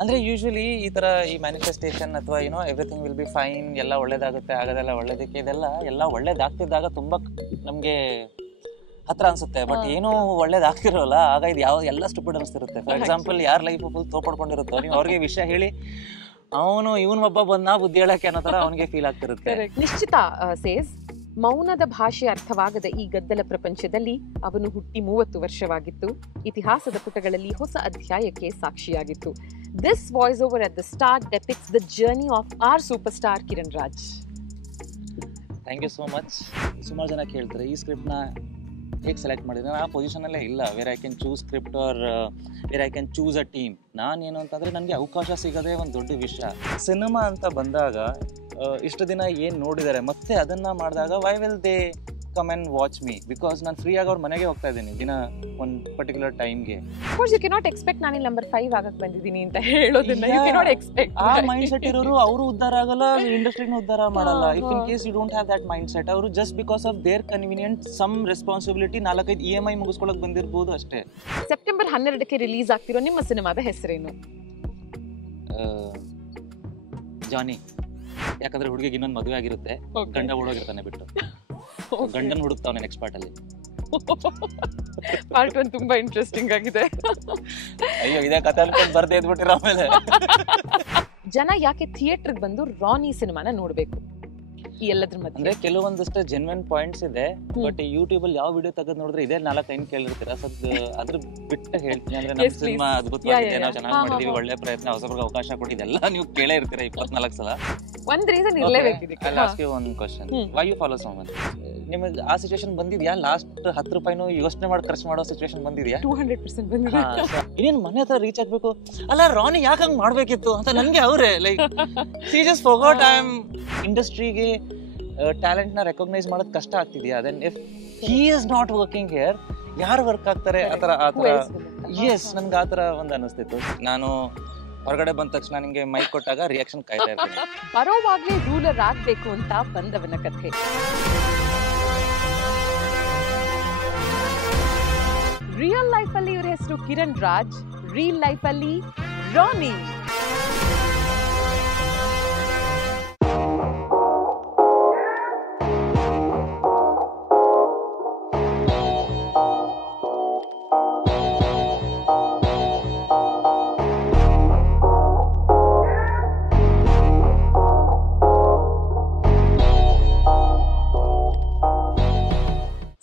ಅಂದ್ರೆ ಯೂಶಲಿ ಈ ತರ ಈ ಮ್ಯಾನಿಫೆಸ್ಟೇಷನ್ ಅಥವಾ ಏನೋ ಎವ್ರಿಥಿಂಗ್ ವಿಲ್ ಬಿ ಫೈನ್, ಎಲ್ಲ ಒಳ್ಳೇದಾಗುತ್ತೆ, ಆಗೋದೆಲ್ಲ ಒಳ್ಳೇದಕ್ಕೆ, ಎಲ್ಲ ಒಳ್ಳೇದಾಗ್ತಿದ್ದಾಗ ತುಂಬಾ ನಮ್ಗೆ ಹತ್ರ ಅನ್ಸುತ್ತೆ. ಬಟ್ ಏನೋ ಒಳ್ಳೇದಾಗ್ತಿರೋಲ್ಲ, ಆಗ ಇದು ಎಲ್ಲ ಸ್ಟುಪಿಡ್ ಅನಿಸ್ತಿರುತ್ತೆ. ಫಾರ್ ಎಕ್ಸಾಂಪಲ್, ಯಾರ ಲೈಫ್ ಫುಲ್ ತೋಪಡ್ಕೊಂಡಿರುತ್ತೋ, ನೀವು ಅವ್ರಿಗೆ ವಿಷಯ ಹೇಳಿ ಅವನು ಒಬ್ಬ ಬಂದ ಬುದ್ಧಿ ಹೇಳಕ್ಕೆ ಅನ್ನೋ ತರ ಅವನಿಗೆ ಫೀಲ್ ಆಗ್ತಿರುತ್ತೆ. ನಿಶ್ಚಿತ ಸೇಸ್, ಮೌನದ ಭಾಷೆ ಅರ್ಥವಾಗದ ಈ ಗದ್ದಲ ಪ್ರಪಂಚದಲ್ಲಿ ಅವನು ಹುಟ್ಟಿ 30 ವರ್ಷವಾಗಿತ್ತು. ಇತಿಹಾಸದ ಪುಟಗಳಲ್ಲಿ ಹೊಸ ಅಧ್ಯಾಯಕ್ಕೆ ಸಾಕ್ಷಿಯಾಗಿತ್ತು. This voice over at the start depicts the journey of our super star Kiran Raj. Thank you so much. ಸುಮಾರು ಜನ ಕೇಳ್ತಾರೆ ಈ ಸ್ಕ್ರಿಪ್ಟ್ನ ಹೇಗೆ ಸೆಲೆಕ್ಟ್ ಮಾಡಿದ್ರೆ. ನಾನು ಆ ಪೊಸಿಷನಲ್ಲೇ ಇಲ್ಲ where I can choose script or where I can choose a team. ನಾನೇನು ಅಂತಂದರೆ ನನಗೆ ಅವಕಾಶ ಸಿಗೋದೇ ಒಂದು ದೊಡ್ಡ ವಿಷಯ. ಸಿನಿಮಾ ಅಂತ ಬಂದಾಗ ಇಷ್ಟು ದಿನ ಏನು ನೋಡಿದ್ದಾರೆ ಮತ್ತೆ ಅದನ್ನು ಮಾಡಿದಾಗ why will they come and watch me? Because ನಾನು ಫ್ರೀ ಆಗಿ ಅವ್ರ ಮನೆಗೆ ಹೋಗ್ತಾ ಇದ್ದೀನಿ ದಿನ ಒಂದು ಪರ್ಟಿಕ್ಯುಲರ್ ಟೈಮ್ಗೆ. ಯು ಕೆನಾಟ್ ಎಕ್ಸ್ಪೆಕ್ಟ್ ನಾನು ನಂಬರ್ 5 ಆಗಕ್ಕೆ ಬಂದಿದ್ದೀನಿ ಅಂತ ಹೇಳೋದನ್ನ ಯು ಕೆನಾಟ್ ಎಕ್ಸ್ಪೆಕ್ಟ್. ಆ ಮೈಂಡ್ ಸೆಟ್ ಇರೋರು ಅವರು ಉದ್ಧಾರ ಆಗಲ್ಲ, ಇಂಡಸ್ಟ್ರಿನೂ ಉದ್ಧಾರ ಮಾಡಲ್ಲ. If in case you don't have that mind set, ಅವರು just because of their convenient some responsibility 4-5 EMI ಮುಗಿಸ್ಕೊಳಕ್ ಬಂದಿರ್ಬೋದು ಅಷ್ಟೇ. ಸೆಪ್ಟೆಂಬರ್ 12ಕ್ಕೆ ರಿಲೀಸ್ ಆಗ್ತಿರೋ ನಿಮ್ಮ ಸಿನಿಮಾದ ಹೆಸರೇನು? ಜಾನಿ. ಯಾಕಂದ್ರೆ ಹುಡುಗಿಗೆ ಇನ್ನೊಂದು ಮದುವೆ ಆಗಿರುತ್ತೆ, ಗಂಡ ಓಡೋಗಿರ್ತಾನೆ ಬಿಟ್ಟು, ಗಂಡನ್ ಹುಡುಕ್ತಾವನೆ ನೆಕ್ಸ್ಟ್ ಪಾರ್ಟ್ ಅಲ್ಲಿ. ಪಾರ್ಟ್ 1 ತುಂಬಾ ಇಂಟ್ರೆಸ್ಟಿಂಗ್ ಆಗಿದೆ. ಅಯ್ಯೋ, ಇದೇ ಕಥೆ ಅನ್ಕೊಂಡು ಬರ್ದೇ ಇದ್ಬಿಟ್ಟಿರ. ಆಮೇಲೆ ಜನ ಯಾಕೆ ಥಿಯೇಟರ್ಗೆ ಬಂದು ರಾನಿ ಸಿನಿಮಾನ ನೋಡ್ಬೇಕು? ಈ ಎಲ್ಲದ್ರ ಮಧ್ಯೆ ಅಂದ್ರೆ ಕೆಲವೊಂದಷ್ಟು ಜೆನ್ಯೂನ್ ಪಾಯಿಂಟ್ಸ್ ಇದೆ. ಬಟ್ ಯೂಟ್ಯೂಬ್ ಅಲ್ಲಿ ಯಾವ ವಿಡಿಯೋ ತೆಗೆದು ನೋಡಿದ್ರೆ ಇದೇ 4-5 ಕೇಳಿರ್ತೀರಾ. ಅದ್ರ ಬಿಟ್ಟು ಹೇಳ್ತೀನಿ ಅಂದ್ರೆ ನಮ್ಮ ಸಿನಿಮಾ ಅದ್ಭುತವಾಗಿದೆ, ನಾವು ಚೆನ್ನಾಗಿ ಮಾಡಿದೀವಿ, ಒಳ್ಳೆ ಪ್ರಯತ್ನ, ಹೊಸಬ್ರಿಗೆ ಅವಕಾಶ ಕೊಟ್ಟಿದ್ದೆಲ್ಲ ನೀವು ಕೇಳೇ ಇರ್ತೀರಾ 24 ಸಲ. ಒಂದ್ ರೀಸನ್ ಇರ್ಲೇಬೇಕಿದೆ. ಒಂದು question, why you follow someone? ನಿಮಗೆ ಆ ಸಿಚುವೇಶನ್ ಬಂದಿದ್ಯಾ? ಲಾಸ್ಟ್ 10 ರೂಪಾಯಿನೂ ಯೋಚನೆ ಮಾಡಿ ಖರ್ಚು ಮಾಡೋ ಸಿಚುವೇಶನ್ ಬಂದಿದ್ಯಾ? 200% ಬಂದಿದೆ. ಇನ್ನೇನು ಮನೆ ಹತ್ರ ರೀಚ್ ಆಗ್ಬೇಕು, ಅಲ್ಲ ರಾನಿ ಯಾಕೆ ಹಂಗ್ ಮಾಡ್ಬೇಕಿತ್ತು ಅಂತ ನನ್ಗೆ ಅವ್ರೆ like she just forgot. I am ಇಂಡಸ್ಟ್ರಿಗೆ ಟ್ಯಾಲೆಂಟ್ ನ ರೆಕಗ್ನೈಸ್ ಮಾಡೋದು ಕಷ್ಟ ಆಗ್ತಿದ್ಯಾ? Then if he is not working here, ಯಾರು ವರ್ಕ್ ಆಗ್ತಾರೆ? ಆತರ ಎಸ್, ನನ್ಗೆ ಆತರ ಒಂದು ಅನಿಸ್ತಿತ್ತು. ನಾನು ಹೊರಗಡೆ ಬಂದ ತಕ್ಷಣ ನಿಂಗೆ ಮೈಕ್ ಕೊಟ್ಟಾಗ ರಿಯಾಕ್ಷನ್ ಕಾಯ್ತಾ ಇರ್ತೀನಿ. ಬರೋವಾಗ್ಲೇ ರೂಲರ್ ಆಗ್ಬೇಕು ಅಂತ ಬಂದವನ ಕಥೆ. ರಿಯಲ್ ಲೈಫ್ ಅಲ್ಲಿ ಇವ್ರ ಹೆಸರು ಕಿರಣ್ ರಾಜ್, ರಿಯಲ್ ಲೈಫ್ ಅಲ್ಲಿ ರಾನಿ.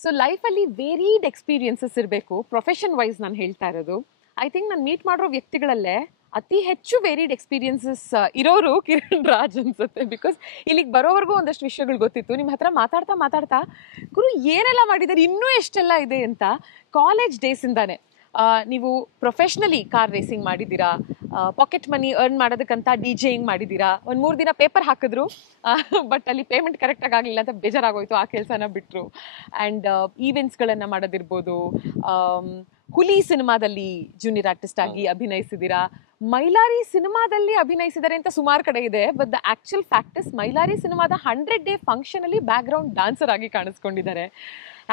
ಸೊ ಲೈಫಲ್ಲಿ ವೇರಿಡ್ ಎಕ್ಸ್ಪೀರಿಯನ್ಸಸ್ ಇರಬೇಕು. ಪ್ರೊಫೆಷನ್ ವೈಸ್ ನಾನು ಹೇಳ್ತಾ ಇರೋದು. ಐ ಥಿಂಕ್ ನಾನು ಮೀಟ್ ಮಾಡಿರೋ ವ್ಯಕ್ತಿಗಳಲ್ಲೇ ಅತಿ ಹೆಚ್ಚು ವೇರಿಡ್ ಎಕ್ಸ್ಪೀರಿಯನ್ಸಸ್ ಇರೋರು ಕಿರಣ್ ರಾಜ್ ಅನ್ಸುತ್ತೆ. ಬಿಕಾಸ್ ಇಲ್ಲಿಗೆ ಬರೋವರೆಗೂ ಒಂದಷ್ಟು ವಿಷಯಗಳು ಗೊತ್ತಿತ್ತು. ನಿಮ್ಮ ಹತ್ರ ಮಾತಾಡ್ತಾ ಗುರು ಏನೆಲ್ಲ ಮಾಡಿದ್ದಾರೆ, ಇನ್ನೂ ಎಷ್ಟೆಲ್ಲ ಇದೆ ಅಂತ. ಕಾಲೇಜ್ ಡೇಸಿಂದಾನೆ ನೀವು ಪ್ರೊಫೆಷ್ನಲಿ ಕಾರ್ ರೇಸಿಂಗ್ ಮಾಡಿದ್ದೀರಾ, ಪಾಕೆಟ್ ಮನಿ ಅರ್ನ್ ಮಾಡೋದಕ್ಕಂತ ಡಿಜೆಯಿಂಗ್ ಮಾಡಿದ್ದೀರಾ. 1-3 ದಿನ ಪೇಪರ್ ಹಾಕಿದ್ರು, ಬಟ್ ಅಲ್ಲಿ ಪೇಮೆಂಟ್ ಕರೆಕ್ಟಾಗಿ ಆಗಲಿಲ್ಲ ಅಂತ ಬೇಜಾರಾಗೋಯ್ತು, ಆ ಕೆಲಸನ ಬಿಟ್ಟರು. ಆ್ಯಂಡ್ ಈವೆಂಟ್ಸ್ಗಳನ್ನು ಮಾಡೋದಿರ್ಬೋದು. ಹುಲಿ ಸಿನಿಮಾದಲ್ಲಿ ಜೂನಿಯರ್ ಆರ್ಟಿಸ್ಟ್ ಆಗಿ ಅಭಿನಯಿಸಿದ್ದೀರಾ. ಮೈಲಾರಿ ಸಿನಿಮಾದಲ್ಲಿ ಅಭಿನಯಿಸಿದ್ದಾರೆ ಅಂತ ಸುಮಾರು ಕಡೆ ಇದೆ. But the actual fact is Mylari ಸಿನಿಮಾದ 100 ಡೇ ಫಂಕ್ಷನ್ ಅಲ್ಲಿ ಬ್ಯಾಕ್ ಗ್ರೌಂಡ್ ಡಾನ್ಸರ್ ಆಗಿ ಕಾಣಿಸ್ಕೊಂಡಿದ್ದಾರೆ.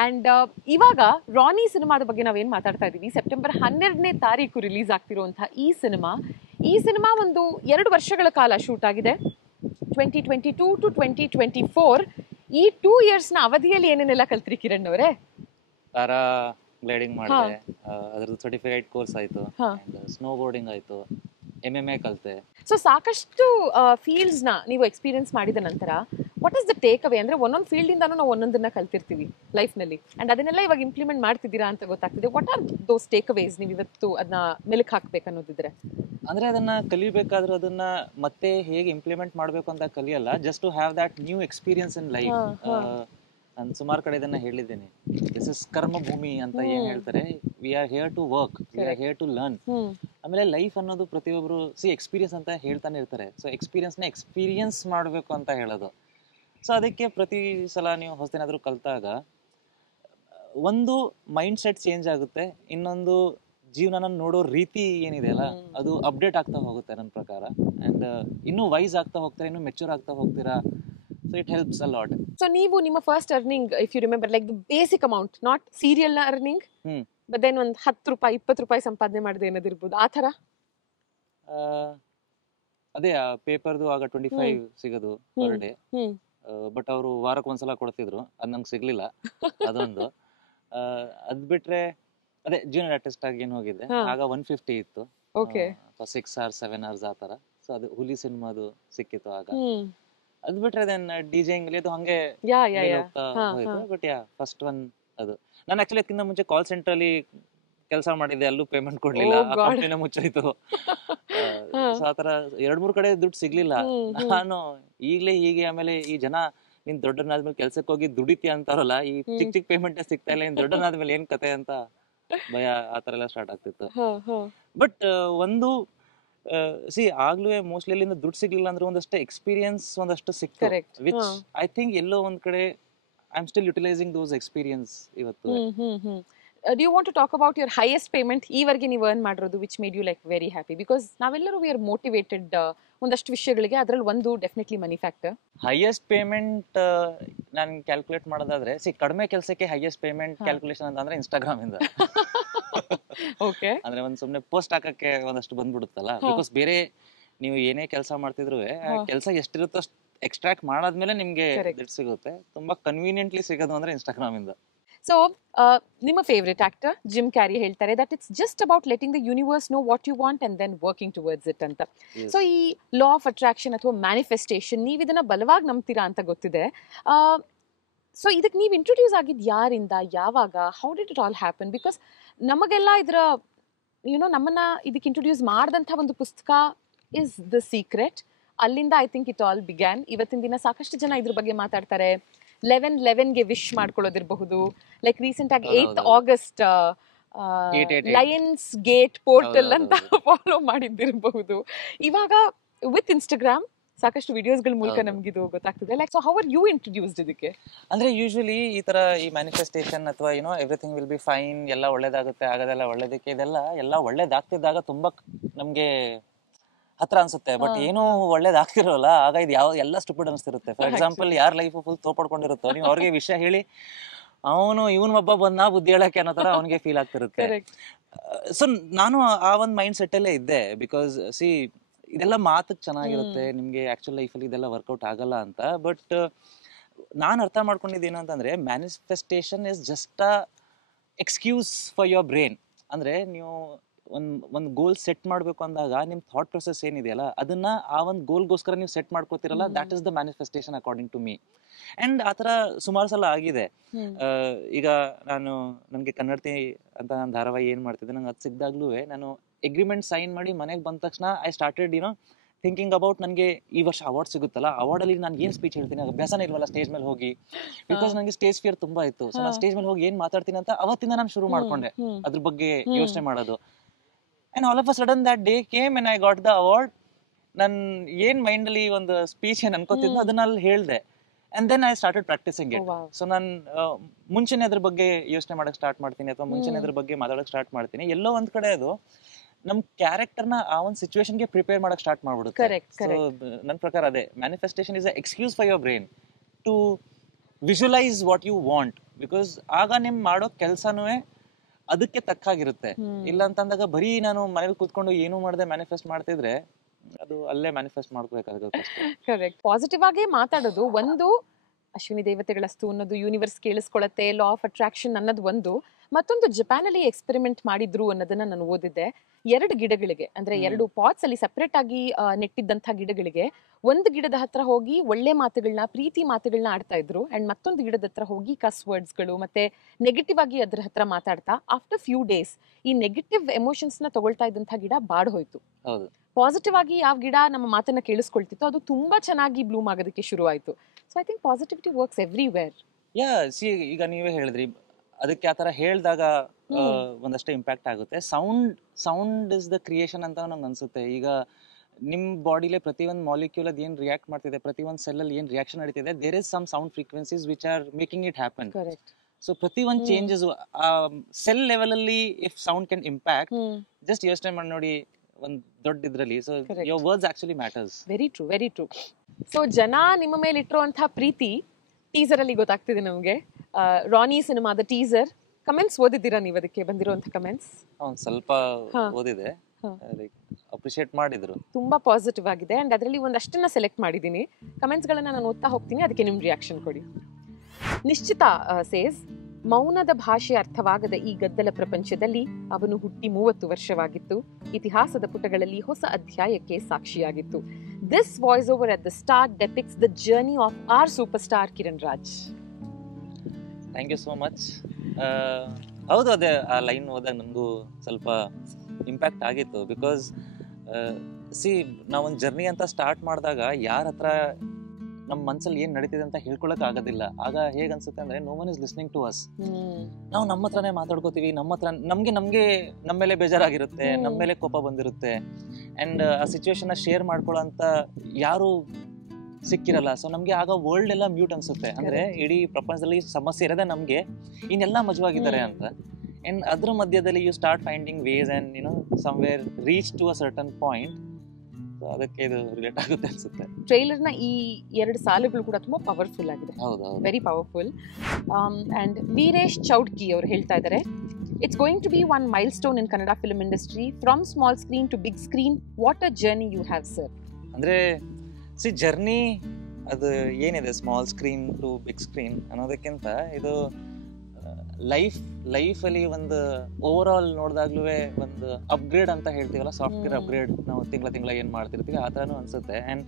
ಆ್ಯಂಡ್ ಇವಾಗ ರಾನಿ ಸಿನಿಮಾದ ಬಗ್ಗೆ ನಾವೇನು ಮಾತಾಡ್ತಾ ಇದ್ದೀವಿ, ಸೆಪ್ಟೆಂಬರ್ 12ನೇ ತಾರೀಕು ರಿಲೀಸ್ ಆಗ್ತಿರುವಂಥ ಈ ಸಿನಿಮಾ ಒಂದು 2 ವರ್ಷಗಳ ಕಾಲ ಶೂಟ್ ಆಗಿದೆ. 2022 to 2024. ಈ 2 yearsನ ಅವಧಿಯಲ್ಲಿ ಏನೇನೆಲ್ಲ ಕಲ್ತ್ರಿ ಕಿರಣ್ ಅವರೇ? ಪ್ಯಾರಾ ಗ್ಲೈಡಿಂಗ್ ಮಾಡಿದೆ, ಅದ್ರದ್ದು ಸರ್ಟಿಫಿಕೇಟ್ ಕೋರ್ಸ್ ಆಯಿತು, ಸ್ನೋ ಬೋರ್ಡಿಂಗ್ ಆಯಿತು, MMA ಕಲಿತೆ. ಸೊ ಸಾಕಷ್ಟು ಫೀಲ್ಡ್ಸ್ನ ನೀವು ಎಕ್ಸ್ಪೀರಿಯನ್ಸ್ ಮಾಡಿದ ನಂತರ what is the take away? ಅಂದರೆ ಒಂದೊಂದು ಫೀಲ್ಡಿಂದಾನು ನಾವು ಒಂದೊಂದನ್ನ ಕಲ್ತಿರ್ತೀವಿ ಲೈಫ್ನಲ್ಲಿ, ಆ್ಯಂಡ್ ಅದನ್ನೆಲ್ಲ ಇವಾಗ ಇಂಪ್ಲಿಮೆಂಟ್ ಮಾಡ್ತಿದ್ದೀರಾ ಅಂತ ಗೊತ್ತಾಗ್ತಿದೆ. ವಾಟ್ ಆರ್ ದೋಸ್ ಟೇಕ್ ಅವೇಸ್ ನೀವು ಇವತ್ತು ಅದನ್ನ ಮೆಲುಕು ಹಾಕ್ಬೇಕು ಅನ್ನೋದಿದ್ರೆ? ಅಂದರೆ ಅದನ್ನು ಕಲಿಬೇಕಾದ್ರೂ ಅದನ್ನ ಮತ್ತೆ ಹೇಗೆ ಇಂಪ್ಲಿಮೆಂಟ್ ಮಾಡಬೇಕು ಅಂತ ಕಲಿಯಲ್ಲ, just to have that new experience in life. ನಾನು ಸುಮಾರು ಕಡೆ ಇದನ್ನ ಹೇಳಿದ್ದೇನೆ, ದಿಸ್ ಇಸ್ ಕರ್ಮ ಭೂಮಿ ಅಂತ ಏನ್ ಹೇಳ್ತಾರೆ. We are here to work, we are here to learn. ಆಮೇಲೆ ಲೈಫ್ ಅನ್ನೋದು ಪ್ರತಿಯೊಬ್ಬರು ಎಕ್ಸ್ಪೀರಿಯನ್ಸ್ ಅಂತ ಹೇಳ್ತಾನೆ ಇರ್ತಾರೆ. ಸೊ ಎಕ್ಸ್ಪೀರಿಯನ್ಸ್ ಮಾಡಬೇಕು ಅಂತ ಹೇಳೋದು. ಸೊ ಅದಕ್ಕೆ ಪ್ರತಿ ಸಲ ನೀವು ಹೊಸದೇನಾದ್ರೂ ಕಲ್ತಾಗ ಒಂದು ಮೈಂಡ್ ಸೆಟ್ ಚೇಂಜ್ ಆಗುತ್ತೆ, ಇನ್ನೊಂದು ಜೀವನನ ನೋಡೋ ರೀತಿ ಏನಿದೆ ಅಲ್ಲ ಅದು ಅಪ್ಡೇಟ್ ಆಗ್ತಾ ಹೋಗುತ್ತೆ ನನ್ನ ಪ್ರಕಾರ. ಆ್ಯಂಡ್ ಇನ್ನೂ ವೈಸ್ ಆಗ್ತಾ ಹೋಗ್ತಾರೆ, ಇನ್ನೂ ಮೆಚೂರ್ ಆಗ್ತಾ ಹೋಗ್ತೀರಾ. So it helps a lot. So ನೀವು ನಿಮ್ಮ first earning, if you remember, like the basic amount, not serial earning, but then ಒಂದು 10 ರೂಪಾಯಿ 20 ರೂಪಾಯಿ ಸಂಪಾದನೆ ಮಾಡಿದೆ ಏನಾದಿರ್ಬೋದು ಆ ಥರ? ಅದೇ ಪೇಪರ್ದು ಆಗ 25 ಸಿಗೋದು ಪರ್ ಡೇ. ಬಟ್ ಅವರು ವಾರಕ್ಕೆ ಒಂದ್ಸಲ ಕೊಡ್ತಿದ್ರು, ಅದು ನಂಗೆ ಸಿಗ್ಲಿಲ್ಲ ಅದೊಂದು. ಅದ್ ಬಿಟ್ರೆ ಅದೇ ಜೂನಿಯರ್ ಆರ್ಟಿಸ್ಟ್ ಆಗಿ ಏನು ಹೋಗಿದ್ದೆ, ಆಗ 150 ಇತ್ತು, 6 hours 7 hours ಆ ತರ. ಸೊ ಅದು ಹುಲಿ ಸಿನಿಮಾದು ಸಿಕ್ಕಿತ್ತು ಆಗ. ಅದ್ ಬಿಟ್ರೆ ದೆನ್ ಡಿಜೆಯಿಂಗ್ ಅದು ಹಂಗೆ ಹೋಗ್ತಾ ಹೋಯ್ತು. ಬಟ್ ಫಸ್ಟ್ ಒನ್ ಅದು. ನಾನು ಆಕ್ಚುಲಿ ಅದಕ್ಕಿಂತ ಮುಂಚೆ ಕಾಲ್ ಸೆಂಟರ್ ಅಲ್ಲಿ ಕೆಲಸ ಮಾಡಿದ್ದೆ, ಅಲ್ಲೂ ಪೇಮೆಂಟ್ ಕೊಡ್ಲಿಲ್ಲ, ಆ ಕಂಪನಿನ ಮುಚ್ಚಾಯ್ತು. ಸೊ ಆತರ 2-3 ಕಡೆ ದುಡ್ಡು ಸಿಗ್ಲಿಲ್ಲ. ನಾನು ಈಗ್ಲೇ ಹೀಗೆ, ಆಮೇಲೆ ಈ ಜನ ನೀನ್ ದೊಡ್ಡನಾದ್ಮೇಲೆ ಕೆಲ್ಸಕ್ಕೆ ಹೋಗಿ ದುಡಿತೀಯ ಅಂತಾರಲ್ಲ, ಈ ಚಿಕ್ಕ ಚಿಕ್ಕ ಪೇಮೆಂಟ್ ಸಿಗ್ತಾ ಇಲ್ಲ, ಇನ್ ದೊಡ್ಡನಾದ್ಮೇಲೆ ಏನ್ ಕತೆ ಅಂತ ಭಯ ಆತರ ಎಲ್ಲ ಸ್ಟಾರ್ಟ್ ಆಗ್ತಿತ್ತು. ಬಟ್ ಒಂದು ಆಗ್ಲೂ ಮೋಸ್ಟ್ಲಿ ಅಲ್ಲಿಂದ ದುಡ್ಡು ಸಿಗ್ಲಿಲ್ಲ ಅಂದ್ರೆ ಒಂದಷ್ಟು ಎಕ್ಸ್ಪೀರಿಯನ್ಸ್ ಒಂದಷ್ಟು ಸಿಕ್ತು, ವಿಚ್ ಐ ಥಿಂಕ್ ಎಲ್ಲೋ ಒಂದ್ ಕಡೆ I am still utilising those experience ಇವತ್ತು. Do you want to talk about your highest payment ಈವರೆಗೆ ನೀವು earn ಮಾಡಿರೋದು, which made you like very happy? Because ನಾವೆಲ್ಲರೂ we are motivated ಒಂದಷ್ಟು ವಿಷಯಗಳಿಗೆ, ಅದರಲ್ಲಿ ಒಂದು ಡೆಫಿನೆಟ್ಲಿ ಮನಿ ಫ್ಯಾಕ್ಟರ್. ಹೈಯೆಸ್ಟ್ ಪೇಮೆಂಟ್ ನಾನು ಕ್ಯಾಲ್ಕುಲೇಟ್ ಮಾಡೋದಾದ್ರೆ, ಕಡಿಮೆ ಕೆಲಸಕ್ಕೆ ಹೈಯೆಸ್ಟ್ ಪೇಮೆಂಟ್ ಕ್ಯಾಲ್ಕುಲೇಷನ್ ಅಂತ ಅಂದ್ರೆ ಇನ್ಸ್ಟಾಗ್ರಾಮ್ ಇಂದ. ಓಕೆ, ಅಂದ್ರೆ ಒಂದ್ ಸುಮ್ನೆ ಪೋಸ್ಟ್ ಹಾಕಕ್ಕೆ ಒಂದಷ್ಟು ಬಂದ್ಬಿಡುತ್ತಲ್ಲ. ಬಿಕಾಸ್ ಬೇರೆ ನೀವು ಏನೇ ಕೆಲಸ ಮಾಡ್ತಿದ್ರು ಕೆಲಸ ಎಷ್ಟಿರುತ್ತೋ ಅಷ್ಟು ಎಕ್ಸ್ಟ್ರಾಕ್ಟ್ ಮಾಡಾದ್ಮೇಲೆ ನಿಮ್ಗೆ ದುಡ್ಡು ಸಿಗುತ್ತೆ. ತುಂಬಾ ಕನ್ವೀನಿಯಂಟ್ಲಿ ಸಿಗೋದು ಅಂದ್ರೆ ಇನ್ಸ್ಟಾಗ್ರಾಮ್ ಇಂದ. ಸೊ ನಿಮ್ಮ ಫೇವ್ರೆಟ್ ಆಕ್ಟರ್ ಜಿಮ್ ಕ್ಯಾರಿ ಹೇಳ್ತಾರೆ that it's just about letting the universe know what you want and then working towards it ಅಂತ. ಸೊ ಈ ಲಾ ಆಫ್ ಅಟ್ರಾಕ್ಷನ್ ಅಥವಾ ಮ್ಯಾನಿಫೆಸ್ಟೇಷನ್, ನೀವು ಇದನ್ನ ಬಲವಾಗಿ ನಂಬ್ತೀರಾ ಅಂತ ಗೊತ್ತಿದೆ. ಸೊ ಇದಕ್ಕೆ ನೀವು ಇಂಟ್ರೊಡ್ಯೂಸ್ ಆಗಿದ್ದು ಯಾರಿಂದ, ಯಾವಾಗ, how did it all happen? Because ನಮಗೆಲ್ಲ ಇದರ ನಮ್ಮನ್ನ ಇದಕ್ಕೆ ಇಂಟ್ರೊಡ್ಯೂಸ್ ಮಾಡಿದಂಥ ಒಂದು ಪುಸ್ತಕ ಇಸ್ ದ ಸೀಕ್ರೆಟ್. ಅಲ್ಲಿಂದ I think it all began. ಇವತ್ತಿನ ದಿನ ಸಾಕಷ್ಟು ಜನ ಇದ್ರ ಬಗ್ಗೆ ಮಾತಾಡ್ತಾರೆ. 11/11ಗೆ ವಿಶ್ ಮಾಡ್ಕೊಳ್ಳೋದಿರಬಹುದು, ಲೈಕ್ ರೀಸೆಂಟ್ ಆಗಿ 8th August Lions Gate portal ಅಂತ ಫಾಲೋ ಮಾಡಿದ್ದಿರಬಹುದು. ಇವಾಗ ವಿತ್ ಇನ್ಸ್ಟಾಗ್ರಾಮ್ ಸಾಕಷ್ಟು ವಿಡಿಯೋಸ್ಗಳ ಮೂಲಕ ನಮ್ಗಿದು ಗೊತ್ತಾಗ್ತದೆ. Like so how are you introduced ಇದಕ್ಕೆ? ಅಂದ್ರೆ ಯೂಶಲಿ ಈ ತರ ಈ ಮ್ಯಾನಿಫೆಸ್ಟೇಷನ್ ಅಥವಾ ಎವ್ರಿಥಿಂಗ್ ವಿಲ್ ಬಿ ಫೈನ್, ಎಲ್ಲ ಒಳ್ಳೇದಾಗುತ್ತೆ, ಆಗೋದೆಲ್ಲ ಒಳ್ಳೇದಕ್ಕೆ, ಎಲ್ಲ ಒಳ್ಳೇದಾಗ್ತಿದ್ದಾಗ ತುಂಬಾ ನಮ್ಗೆ ಹತ್ರ ಅನ್ಸುತ್ತೆ. ಬಟ್ ಏನು ಒಳ್ಳೇದಾಗ್ತಿರೋಲ್ಲ, ಆಗ ಇದು ಎಲ್ಲ ಸ್ಟುಪಿಡ್ ಅನ್ಸ್ತಿರುತ್ತೆ. ಫಾರ್ ಎಕ್ಸಾಂಪಲ್, ಯಾರ ಲೈಫ್ ಫುಲ್ ತೋಪಡ್ಕೊಂಡಿರುತ್ತೋ, ನೀವು ಅವ್ರಿಗೆ ವಿಷಯ ಹೇಳಿ ಅವನು ಇವನ್ ಒಬ್ಬ ಬಂದ ಬುದ್ಧಿ ಹೇಳಕ್ಕೆ ಅನ್ನೋ ತರ ಅವನಿಗೆ ಫೀಲ್ ಆಗ್ತಿರುತ್ತೆ. ಸೊ ನಾನು ಆ ಒಂದು ಮೈಂಡ್ ಸೆಟ್ ಅಲ್ಲೇ ಇದ್ದೆ. ಬಿಕಾಸ್ ಇದೆಲ್ಲ ಮಾತಕ್ ಚೆನ್ನಾಗಿರುತ್ತೆ, ನಿಮ್ಗೆ ಆಕ್ಚುಲ್ ಲೈಫಲ್ಲಿ ಇದೆಲ್ಲ ವರ್ಕೌಟ್ ಆಗಲ್ಲ ಅಂತ. ಬಟ್ ನಾನು ಅರ್ಥ ಮಾಡ್ಕೊಂಡಿದ್ದೇನು ಅಂತಂದ್ರೆ, manifestation is just a excuse for your brain. ಅಂದ್ರೆ ನೀವು ಒಂದು ಗೋಲ್ ಸೆಟ್ ಮಾಡ್ಬೇಕು ಅಂದಾಗ ನಿಮ್ ಥಾಟ್ ಪ್ರೊಸೆಸ್ ಏನಿದೆಯಲ್ಲ, ಅದನ್ನ ಆ ಒಂದು ಗೋಲ್ಗೋಸ್ಕರ ನೀವು ಸೆಟ್ ಮಾಡ್ಕೋತಿರಲ್ಲ, that is the manifestation according to me. And ಆತರ ಸುಮಾರು ಸಲ ಆಗಿದೆ. ಈಗ ನನ್ಗೆ ಕನ್ನಡತಿ ಅಂತ ನಾನು ಧಾರಾವಾಹಿ ಏನ್ ಮಾಡ್ತಿದ್ದೆ, ನಂಗೆ ಅದು ಸಿಕ್ದಾಗ್ಲೂ ನಾನು ಅಗ್ರಿಮೆಂಟ್ ಸೈನ್ ಮಾಡಿ ಮನೆಗೆ ಬಂದ ತಕ್ಷಣ ಐ ಸ್ಟಾರ್ಟೆಡ್ ಥಿಂಕಿಂಗ್ ಅಬೌಟ್ ನನಗೆ ಈ ವರ್ಷ ಅವಾರ್ಡ್ ಸಿಗುತ್ತಲ್ಲ, ಅವಾರ್ಡ್ ಅಲ್ಲಿ ನಾನು ಏನ್ ಸ್ಪೀಚ್ ಹೇಳ್ತೀನಿ, ಅಭ್ಯಾಸನೇ ಇಲ್ವಲ್ಲ ಸ್ಟೇಜ್ ಮೇಲೆ ಹೋಗಿ. ಬಿಕಾಸ್ ನನಗೆ ಸ್ಟೇಜ್ ಫಿಯರ್ ತುಂಬಾ ಇತ್ತು. ಸೊ ನಾನು ಸ್ಟೇಜ್ ಮೇಲೆ ಹೋಗಿ ಏನ್ ಮಾತಾಡ್ತೀನಿ ಅಂತ ಅವತ್ತಿಂದ ನಾನು ಶುರು ಮಾಡ್ಕೊಂಡೆ ಅದ್ರ ಬಗ್ಗೆ ಯೋಚನೆ ಮಾಡೋದು. And all of a sudden that day came and I got the award. ನಾನು ಏನ್ ಮೈಂಡ್ ಅಲ್ಲಿ ಒಂದು ಸ್ಪೀಚ್ ಏನ್ ಅನ್ಕೋತಿದ್ನೋ ಅದನ್ನ ಅಲ್ಲಿ ಹೇಳ್ದೆ. And then I started practicing it. So ನಾನು ಮುಂಚೆನೆ ಅದ್ರ ಬಗ್ಗೆ ಯೋಚನೆ ಮಾಡಕ್ ಸ್ಟಾರ್ಟ್ ಮಾಡ್ತೀನಿ, ಅಥವಾ ಮುಂಚೆನೆ ಅದ್ರ ಬಗ್ಗೆ ಮಾತಾಡಕ್ ಸ್ಟಾರ್ಟ್ ಮಾಡ್ತೀನಿ. ಎಲ್ಲೋ ಒಂದ್ ಕಡೆ ಅದು ನಮ್ ಕ್ಯಾರೆಕ್ಟರ್ನ ಆ ಒಂದು ಸಿಚುವೇಶನ್ಗೆ ಪ್ರಿಪೇರ್ ಮಾಡಕ್ ಸ್ಟಾರ್ಟ್ ಮಾಡ್ಬಿಡುತ್ತೆ. ಸೊ ನನ್ನ ಪ್ರಕಾರ ಅದೇ manifestation is a excuse for your brain to visualise what you want. Because ಆಗ ನಿಮ್ ಮಾಡೋ ಕೆಲ್ಸನೂ ಅದಕ್ಕೆ ತಕ್ಕಾಗಿರುತ್ತೆ. ಇಲ್ಲ ಅಂತಂದಾಗ ಬರೀ ನಾನು ಮನೇಲಿ ಕೂತ್ಕೊಂಡು ಏನು ಮಾಡದೆ ಮ್ಯಾನಿಫೆಸ್ಟ್ ಮಾಡ್ತಿದ್ರೆ ಅದು ಅಲ್ಲೇ ಮ್ಯಾನಿಫೆಸ್ಟ್ ಮಾಡ್ಕೋಬೇಕಾಗುತ್ತೆ. ಕರೆಕ್ಟ್. ಪಾಸಿಟಿವ್ ಆಗೇ ಮಾತಾಡೋದು ಒಂದು, ಅಶ್ವಿನಿ ದೇವತೆಗಳಸ್ತು ಅನ್ನೋದು ಯೂನಿವರ್ಸ್ ಕೇಳಿಸ್ಕೊಳತ್ತೆ, ಲಾ ಆಫ್ ಅಟ್ರಾಕ್ಷನ್ ಅನ್ನೋದು ಒಂದು. ಮತ್ತೊಂದು ಜಪಾನಲ್ಲಿ ಎಕ್ಸ್ಪೆರಿಮೆಂಟ್ ಮಾಡಿದ್ರು ಅನ್ನೋದನ್ನ ನಾನು ಓದಿದ್ದೆ. 2 ಗಿಡಗಳಿಗೆ, ಅಂದ್ರೆ 2 ಪಾಟ್ಸ್ ಅಲ್ಲಿ ಸೆಪರೇಟ್ ಆಗಿ ನೆಟ್ಟಿದ್ದಂಥ ಗಿಡಗಳಿಗೆ ಒಂದು ಗಿಡದ ಹತ್ರ ಹೋಗಿ ಒಳ್ಳೆ ಮಾತುಗಳನ್ನ, ಪ್ರೀತಿ ಮಾತುಗಳನ್ನ ಆಡ್ತಾ ಇದ್ರು. ಅಂಡ್ ಮತ್ತೊಂದು ಗಿಡದ ಹತ್ರ ಹೋಗಿ ಕಸ್ ವರ್ಡ್ಸ್ಗಳು ಮತ್ತೆ ನೆಗೆಟಿವ್ ಆಗಿ ಅದ್ರ ಹತ್ರ ಮಾತಾಡ್ತಾ, ಆಫ್ಟರ್ ಫ್ಯೂ ಡೇಸ್ ಈ ನೆಗೆಟಿವ್ ಎಮೋಷನ್ಸ್ ನ ತಗೊಳ್ತಾ ಇದ್ದಂಥ ಗಿಡ ಬಾಡ್ ಹೋಯ್ತು. ಪಾಸಿಟಿವ್ ಆಗಿ ಯಾವ ಗಿಡ ನಮ್ಮ ಮಾತನ್ನ ಕೇಳಿಸ್ಕೊಳ್ತಿತ್ತು ಅದು ತುಂಬಾ ಚೆನ್ನಾಗಿ ಬ್ಲೂಮ್ ಆಗೋದಕ್ಕೆ ಶುರು ಆಯ್ತು. So I think positivity works everywhere. ಈಗ ನೀವೇ ಹೇಳಿದ್ರಿ, ಅದಕ್ಕೆ ಆತರ ಹೇಳಿದಾಗ ಒಂದಷ್ಟೇ ಇಂಪ್ಯಾಕ್ಟ್ ಆಗುತ್ತೆ. ಸೌಂಡ್ ಇಸ್ ದ ಕ್ರಿಯೇಷನ್ ಅಂತ ನಂಗೆ ಅನ್ಸುತ್ತೆ. ಈಗ ನಿಮ್ ಬಾಡಿಲಿ ಪ್ರತಿ ಒಂದು ಮಾಲಿಕ್ಯೂಲ್ ಅದ್ ಏನ್ ರಿಯಾಕ್ಟ್ ಮಾಡ್ತಿದೆ, ಪ್ರತಿ ಒಂದು ಸೆಲ್ ಅಲ್ಲಿ ಏನ್ ರಿಯಾಕ್ಷನ್ ನಡೀತಿದೆ, there is some sound frequencies which are making it happen. So ಪ್ರತಿ ಒಂದು ಚೇಂಜಸ್ ಸೆಲ್ ಲೆವೆಲ್ ಅಲ್ಲಿ if sound can impact, just ಯೋಚನೆ ಮಾಡಿ ನೋಡಿ ಒಂದ್ ದೊಡ್ಡ ಇದ್ರಲ್ಲಿ. So your words actually matters. Very true, very true. So ಜನ ನಿಮ್ಮ ಮೇಲೆ ಇಟ್ಟಿರುವಂತಹ ಪ್ರೀತಿ ಟೀಸರ್ ಅಲ್ಲಿ ಗೊತ್ತಾಗ್ತಿದೆ ನಮ್ಗೆ. ರಾನಿ ಸಿನಿಮಾದ ಟೀಸರ್ ಕಮೆಂಟ್ಸ್ ಓದಿದ್ದೀರಾ ನೀವು? ಅದಕ್ಕೆ ಬಂದಿರುವಂತ ಕಮೆಂಟ್ಸ್ ಸ್ವಲ್ಪ ಓದಿದೆ. ಲೈಕ್ ಅಪ್ರಿಷಿಯೇಟ್ ಮಾಡಿದ್ರು. ತುಂಬಾ ಪಾಸಿಟಿವ್ ಆಗಿದೆ ಅಂಡ್ ಅದರಲ್ಲಿ ಒಂದಷ್ಟನ್ನ ಸೆಲೆಕ್ಟ್ ಮಾಡಿದ್ದೀನಿ. ಕಮೆಂಟ್ಸ್ ಗಳನ್ನ ನಾನು ಓದ್ತಾ ಹೋಗ್ತೀನಿ, ಅದಕ್ಕೆ ನಿಮ್ ರಿಯಾಕ್ಷನ್ ಕೊಡಿ. ನಿಶ್ಚಿತ ಸೇಸ್, ಮೌನದ ಭಾಷೆ ಅರ್ಥವಾಗದ ಈ ಗದ್ದಲ ಪ್ರಪಂಚದಲ್ಲಿ ಅವನು ಹುಟ್ಟಿ 30 ವರ್ಷವಾಗಿತ್ತು. ಇತಿಹಾಸದ ಪುಟಗಳಲ್ಲಿ ಹೊಸ ಅಧ್ಯಾಯಕ್ಕೆ ಸಾಕ್ಷಿಯಾಗಿತ್ತು. This voice over at the start depicts the journey of our super star Kiran Raj. Thank you so much. ಹೌದು, ಅದೇ ಆ ಲೈನ್ ಓದಾಗ ನನಗೂ ಸ್ವಲ್ಪ ಇಂಪ್ಯಾಕ್ಟ್ ಆಗಿತ್ತು. ಬಿಕಾಸ್ ನಾವೊಂದು ಜರ್ನಿ ಅಂತ ಸ್ಟಾರ್ಟ್ ಮಾಡಿದಾಗ ಯಾರ ಹತ್ರ ನಮ್ಮ ಮನಸ್ಸಲ್ಲಿ ಏನು ನಡೀತಿದೆ ಅಂತ ಹೇಳ್ಕೊಳಕ್ ಆಗೋದಿಲ್ಲ. ಆಗ ಹೇಗೆ ಅನ್ಸುತ್ತೆ ಅಂದ್ರೆ no one is listening to us. ನಾವು ನಮ್ಮ ಹತ್ರನೇ ಮಾತಾಡ್ಕೋತೀವಿ, ನಮ್ಮ ಹತ್ರ ನಮ್ಗೆ ನಮ್ಮ ಮೇಲೆ ಬೇಜಾರಾಗಿರುತ್ತೆ, ನಮ್ಮ ಮೇಲೆ ಕೋಪ ಬಂದಿರುತ್ತೆ, ಅಂಡ್ ಆ ಸಿಚುವೇಶನ್ ಶೇರ್ ಮಾಡ್ಕೊಳ್ಳೋ ಅಂತ ಯಾರು ಸಿಕ್ಕಿರಲ್ಲ. ಸೊ ನಮ್ಗೆ ಆಗ ವರ್ಲ್ಡ್ ಎಲ್ಲ ಮ್ಯೂಟ್ ಅನ್ಸುತ್ತೆ. ಅಂದ್ರೆ ಇಡೀ ಪ್ರಪಂಚದಲ್ಲಿ ಸಮಸ್ಯೆ ಇರೋದೇ ನಮ್ಗೆ, ಇನ್ನೆಲ್ಲ ಮಜವಾಗಿದ್ದಾರೆ ಅಂತ. ಅಂಡ್ ಅದ್ರ ಮಧ್ಯದಲ್ಲಿ you start finding ways and somewhere reach to a certain point. ಅದಕ್ಕೆ ಇದು ರಿಲೇಟ್ ಆಗುತ್ತೆ ಅನ್ಸುತ್ತೆ. ಟ್ರೈಲರ್ ನ ಈ 2 ಸಾಲುಗಳು ಕೂಡ ತುಂಬಾ ಪವರ್ಫುಲ್ ಆಗಿದೆ. Very powerful. And Veeresh Chowdki ಅವರು ಹೇಳ್ತಾ ಇದ್ದಾರೆ, it's going to be one milestone in Kannada film industry, from small screen to big screen. What a journey you have sir. ಅಂದ್ರೆ ಜರ್ನಿ ಅದು ಏನಿದೆ, small screen to big screen ಅನ್ನೋದಕ್ಕಿಂತ ಇದು ಲೈಫಲ್ಲಿ ಒಂದು ಓವರ್ ಆಲ್ ನೋಡಿದಾಗ್ಲೂ ಒಂದು ಅಪ್ಗ್ರೇಡ್ ಅಂತ ಹೇಳ್ತೀವಲ್ಲ, ಸಾಫ್ಟ್ವೇರ್ ಅಪ್ಗ್ರೇಡ್ ನಾವು ತಿಂಗಳ ಏನು ಮಾಡ್ತಿರ್ತೀವಿ ಆ ಥರನೂ ಅನ್ಸುತ್ತೆ. ಆ್ಯಂಡ್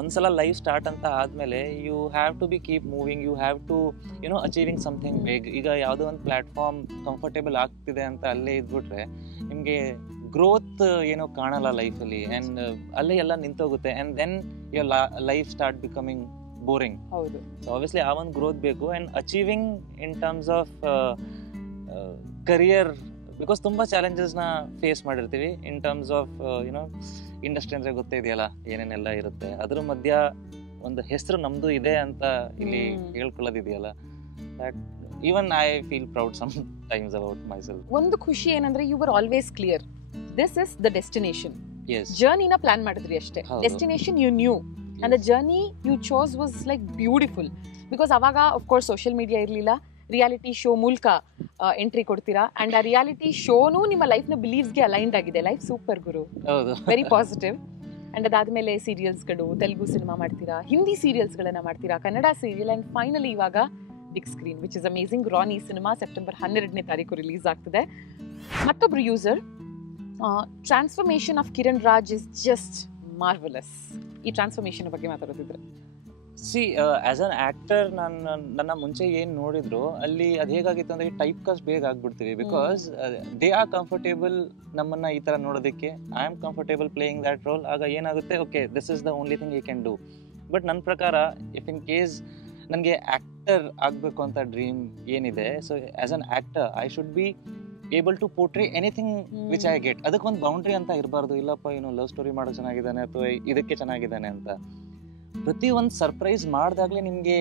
ಒಂದ್ಸಲ ಲೈಫ್ ಸ್ಟಾರ್ಟ್ ಅಂತ ಆದಮೇಲೆ you have to be keep moving, you have to achieving something big. ಈಗ ಯಾವುದೋ ಒಂದು ಪ್ಲಾಟ್ಫಾರ್ಮ್ ಕಂಫರ್ಟೇಬಲ್ ಆಗ್ತಿದೆ ಅಂತ ಅಲ್ಲೇ ಇದ್ಬಿಟ್ರೆ ನಿಮಗೆ ಗ್ರೋತ್ ಏನೋ ಕಾಣಲ್ಲ ಲೈಫಲ್ಲಿ, ಆ್ಯಂಡ್ ಅಲ್ಲೇ ಎಲ್ಲ ನಿಂತೋಗುತ್ತೆ. And then your life start becoming boring. ಹೌದು. ಸೊ ಆಬ್ವಿಯಸ್ಲಿ ಆ ಒಂದು ಗ್ರೋತ್ ಬೇಕು. And achieving in terms of career, because ತುಂಬ ಚಾಲೆಂಜಸ್ನ ಫೇಸ್ ಮಾಡಿರ್ತೀವಿ ಇನ್ ಟರ್ಮ್ಸ್ ಆಫ್ ಇಂಡಸ್ಟ್ರಿ ಅಂದರೆ ಗೊತ್ತೇ ಇದೆಯಲ್ಲ ಏನೇನೆಲ್ಲ ಇರುತ್ತೆ. ಅದ್ರ ಮಧ್ಯ ಒಂದು ಹೆಸರು ನಮ್ಮದು ಇದೆ ಅಂತ ಇಲ್ಲಿ ಹೇಳ್ಕೊಳ್ಳೋದಿದೆಯಲ್ಲ, that even I feel proud sometimes about myself. ಒಂದು ಖುಷಿ ಏನಂದ್ರೆ you were always clear, this is the destination. Yes. ಜರ್ನಿನ ಪ್ಲಾನ್ ಮಾಡಿದ್ರಿ ಅಷ್ಟೇ, destination you knew. And the journey you chose was like beautiful, because avaga of course social media irliಲ್ಲ, reality show ಮೂಲಕ entry ಕೊಡ್ತೀರಾ. And ಆ reality ಶೋನು ನಿಮ್ಮ life ನ ಬಿಲೀವ್ಸ್ ಗೆ ಅಲೈನ್ಡ್ ಆಗಿದೆ. ಲೈಫ್ ಸೂಪರ್ ಗುರು, ವೆರಿ ಪಾಸಿಟಿವ್. ಅಂಡ್ ಅದಾದ್ಮೇಲೆ ಸೀರಿಯಲ್ಸ್ಗಳು, ತೆಲುಗು ಸಿನಿಮಾ ಮಾಡ್ತೀರಾ, ಹಿಂದಿ ಸೀರಿಯಲ್ಸ್ ಗಳನ್ನ ಮಾಡ್ತೀರಾ, ಕನ್ನಡ ಸೀರಿಯಲ್, ಅಂಡ್ ಫೈನಲಿ ಇವಾಗ big screen, which is amazing. Rani cinema September 12ನೇ ತಾರೀಕು ರಿಲೀಸ್ ಆಗ್ತಿದೆ. ಮತ್ತೊಬ್ರು user, transformation of Kiran Raj is just marvellous. ಈ ಟ್ರಾನ್ಸ್ಫಾರ್ಮೇಶನ್ ಬಗ್ಗೆ ಮಾತಾಡೋದಿದ್ರೆ, ಆಸ್ ಅನ್ ಆಕ್ಟರ್ ನನ್ನ ಮುಂಚೆ ಏನು ನೋಡಿದ್ರು ಅಲ್ಲಿ ಅದು ಹೇಗಾಗಿತ್ತು ಅಂದ್ರೆ ಟೈಪ್ ಕಾಸ್ಟ್ ಬೇಗ ಆಗ್ಬಿಡ್ತೀವಿ. ಬಿಕಾಸ್ ದೇ ಆರ್ ಕಂಫರ್ಟೇಬಲ್ ನಮ್ಮನ್ನ ಈ ತರ ನೋಡೋದಕ್ಕೆ, I am comfortable playing that role. ಆಗ ಏನಾಗುತ್ತೆ, okay this is the only thing you can do. But ನನ್ನ ಪ್ರಕಾರ ಇಫ್ ಇನ್ ಕೇಸ್ ನನಗೆ ಆಕ್ಟರ್ ಆಗಬೇಕು ಅಂತ ಡ್ರೀಮ್ ಏನಿದೆ, so as an actor I should be able to portray anything which I get. ಅದಕ್ಕೊಂದು boundary ಅಂತ ಇರಬಾರ್ದು, ಇಲ್ಲಪ್ಪ ಲವ್ ಸ್ಟೋರಿ ಮಾಡೋಕೆ ಚೆನ್ನಾಗಿದ್ದಾನೆ ಅಥವಾ ಇದಕ್ಕೆ ಚೆನ್ನಾಗಿದ್ದಾನೆ ಅಂತ. ಪ್ರತಿ ಒಂದು ಸರ್ಪ್ರೈಸ್ ಮಾಡಿದಾಗಲೇ ನಿಮಗೆ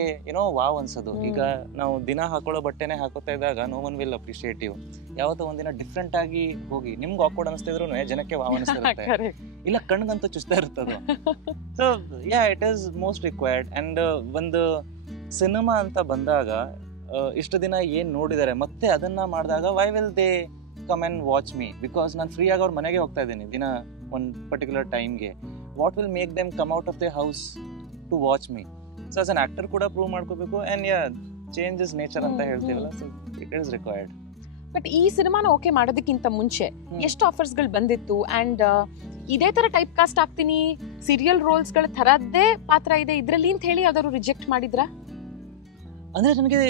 ವಾವ್ ಅನ್ಸೋದು. ಈಗ ನಾವು ದಿನ ಹಾಕೊಳ್ಳೋ ಬಟ್ಟೆನೇ ಹಾಕೋತಾ ಇದ್ದಾಗ no one will appreciate you. ಯಾವತ್ತೋ ಒಂದಿನ ಡಿಫ್ರೆಂಟ್ ಆಗಿ ಹೋಗಿ ನಿಮ್ಗೆ ಆಕ್ವರ್ಡ್ ಅನಿಸ್ತಿದ್ರು ಜನಕ್ಕೆ ವಾವ್ ಅನಿಸ್ತಿರುತ್ತೆ, ಇಲ್ಲ ಕಣ್ಗಂತೂ ಚುಸ್ತಾ ಇರ್ತದೆ. So yeah, it is most required. And ಒಂದು ಸಿನಿಮಾ ಅಂತ ಬಂದಾಗ ಇಷ್ಟು ದಿನ ಏನ್ ನೋಡಿದ್ದಾರೆ ಮತ್ತೆ ಅದನ್ನ ಮಾಡಿದಾಗ why will they come and watch me? Because ನಾನು ಫ್ರೀ ಆಗಿ ಅವ್ರ ಮನೆಗೆ ಹೋಗ್ತಾ ಇದ್ದೀನಿ ದಿನ ಒಂದು ಪರ್ಟಿಕ್ಯುಲರ್ ಟೈಮ್ಗೆ. What will make them come out of the house to watch me? So as an actor ಕೂಡ ಪ್ರೂವ್ ಮಾಡ್ಕೋಬೇಕು. And yeah, change is nature ಅಂತ ಹೇಳ್ತೀವಲ್ಲ, so it is required. But ಈ ಸಿನಿಮಾನ ಓಕೆ ಮಾಡೋದಕ್ಕಿಂತ ಮುಂಚೆ ಎಷ್ಟು ಆಫರ್ಸ್ ಗಳು ಬಂದಿತ್ತು? ಅಂಡ್ ಇದೇ ತರ ಟೈಪ್ ಕಾಸ್ಟ್ ಆಗ್ತೀನಿ, ಸೀರಿಯಲ್ ರೋಲ್ಸ್ ಗಳ ತರದ್ದೇ ಪಾತ್ರ ಇದೆ ಇದ್ರಲ್ಲಿ ಅಂತ ಹೇಳಿ ಯಾವ್ದಾದ್ರು ರಿಜೆಕ್ಟ್ ಮಾಡಿದ್ರಾ? ಅಂದ್ರೆ ನನಗೆ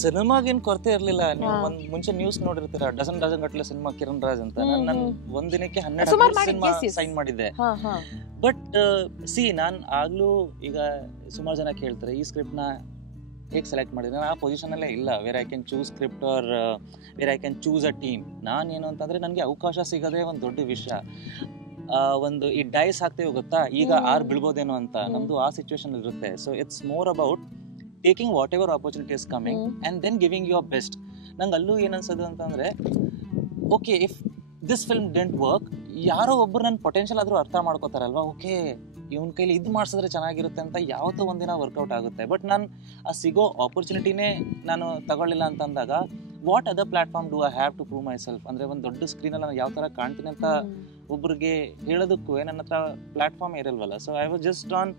ಸಿನಿಮಾಗೇನು ಕೊರತೆ ಇರಲಿಲ್ಲ. ನೀವು ಮುಂಚೆ ನ್ಯೂಸ್ ನೋಡಿರ್ತೀರಾ, ಡಜನ್ ಗಟ್ಟಲೆ ಸಿನಿಮಾ ಕಿರಣ್ ರಾಜ್ ಅಂತ. ನಾನು ಒಂದಿನಕ್ಕೆ 12 ಸಿನಿಮಾ ಸೈನ್ ಮಾಡಿದ್ದೆ. ಬಟ್ ನಾನು ಆಗ್ಲೂ ಈಗ ಸುಮಾರು ಜನ ಕೇಳ್ತಾರೆ ಈ ಸ್ಕ್ರಿಪ್ಟ್ ನ ಹೇಗೆ ಸೆಲೆಕ್ಟ್ ಮಾಡಿದ್ರೆ. ನಾನು ಆ ಪೊಸಿಷನ್ ಅಲ್ಲೇ ಇಲ್ಲ where I can choose script or where I can choose a team. ನಾನೇನು ಅಂತಂದ್ರೆ ನನಗೆ ಅವಕಾಶ ಸಿಗೋದೇ ಒಂದು ದೊಡ್ಡ ವಿಷಯ. ಒಂದು ಈ ಡೈಸ್ ಹಾಕ್ತೇವೆ ಗೊತ್ತಾ, ಈಗ 6 ಬೀಳ್ಬೋದೇನೋ ಅಂತ, ನಮ್ದು ಆ ಸಿಚುವೇಶನ್ ಇರುತ್ತೆ. So it's more about taking whatever opportunity is coming and then giving your best. ನಂಗೆ ಅಲ್ಲೂ ಏನು ಅನ್ಸೋದು ಅಂತಂದರೆ, okay if this film doesn't work, ಯಾರೋ ಒಬ್ಬರು ನನ್ನ ಪೊಟೆನ್ಷಿಯಲ್ ಆದರೂ ಅರ್ಥ ಮಾಡ್ಕೋತಾರಲ್ವಾ, ಓಕೆ ಇವನ ಕೈಲಿ ಇದು ಮಾಡಿಸಿದ್ರೆ ಚೆನ್ನಾಗಿರುತ್ತೆ ಅಂತ ಯಾವತ್ತೋ ಒಂದಿನ ವರ್ಕೌಟ್ ಆಗುತ್ತೆ. ಬಟ್ ನಾನು ಆ ಸಿಗೋ ಆಪರ್ಚುನಿಟಿನೇ ನಾನು ತಗೊಳ್ಳಿಲ್ಲ ಅಂತಂದಾಗ what other platform do I have to prove myself? ಅಂದರೆ ಒಂದು ದೊಡ್ಡ ಸ್ಕ್ರೀನಲ್ಲಿ ನಾನು ಯಾವ ಥರ ಕಾಣ್ತೀನಿ ಅಂತ ಒಬ್ರಿಗೆ ಹೇಳೋದಕ್ಕೂ ನನ್ನ ಹತ್ರ ಪ್ಲಾಟ್ಫಾರ್ಮ್ ಇರಲ್ವಲ್ಲ. So I was just on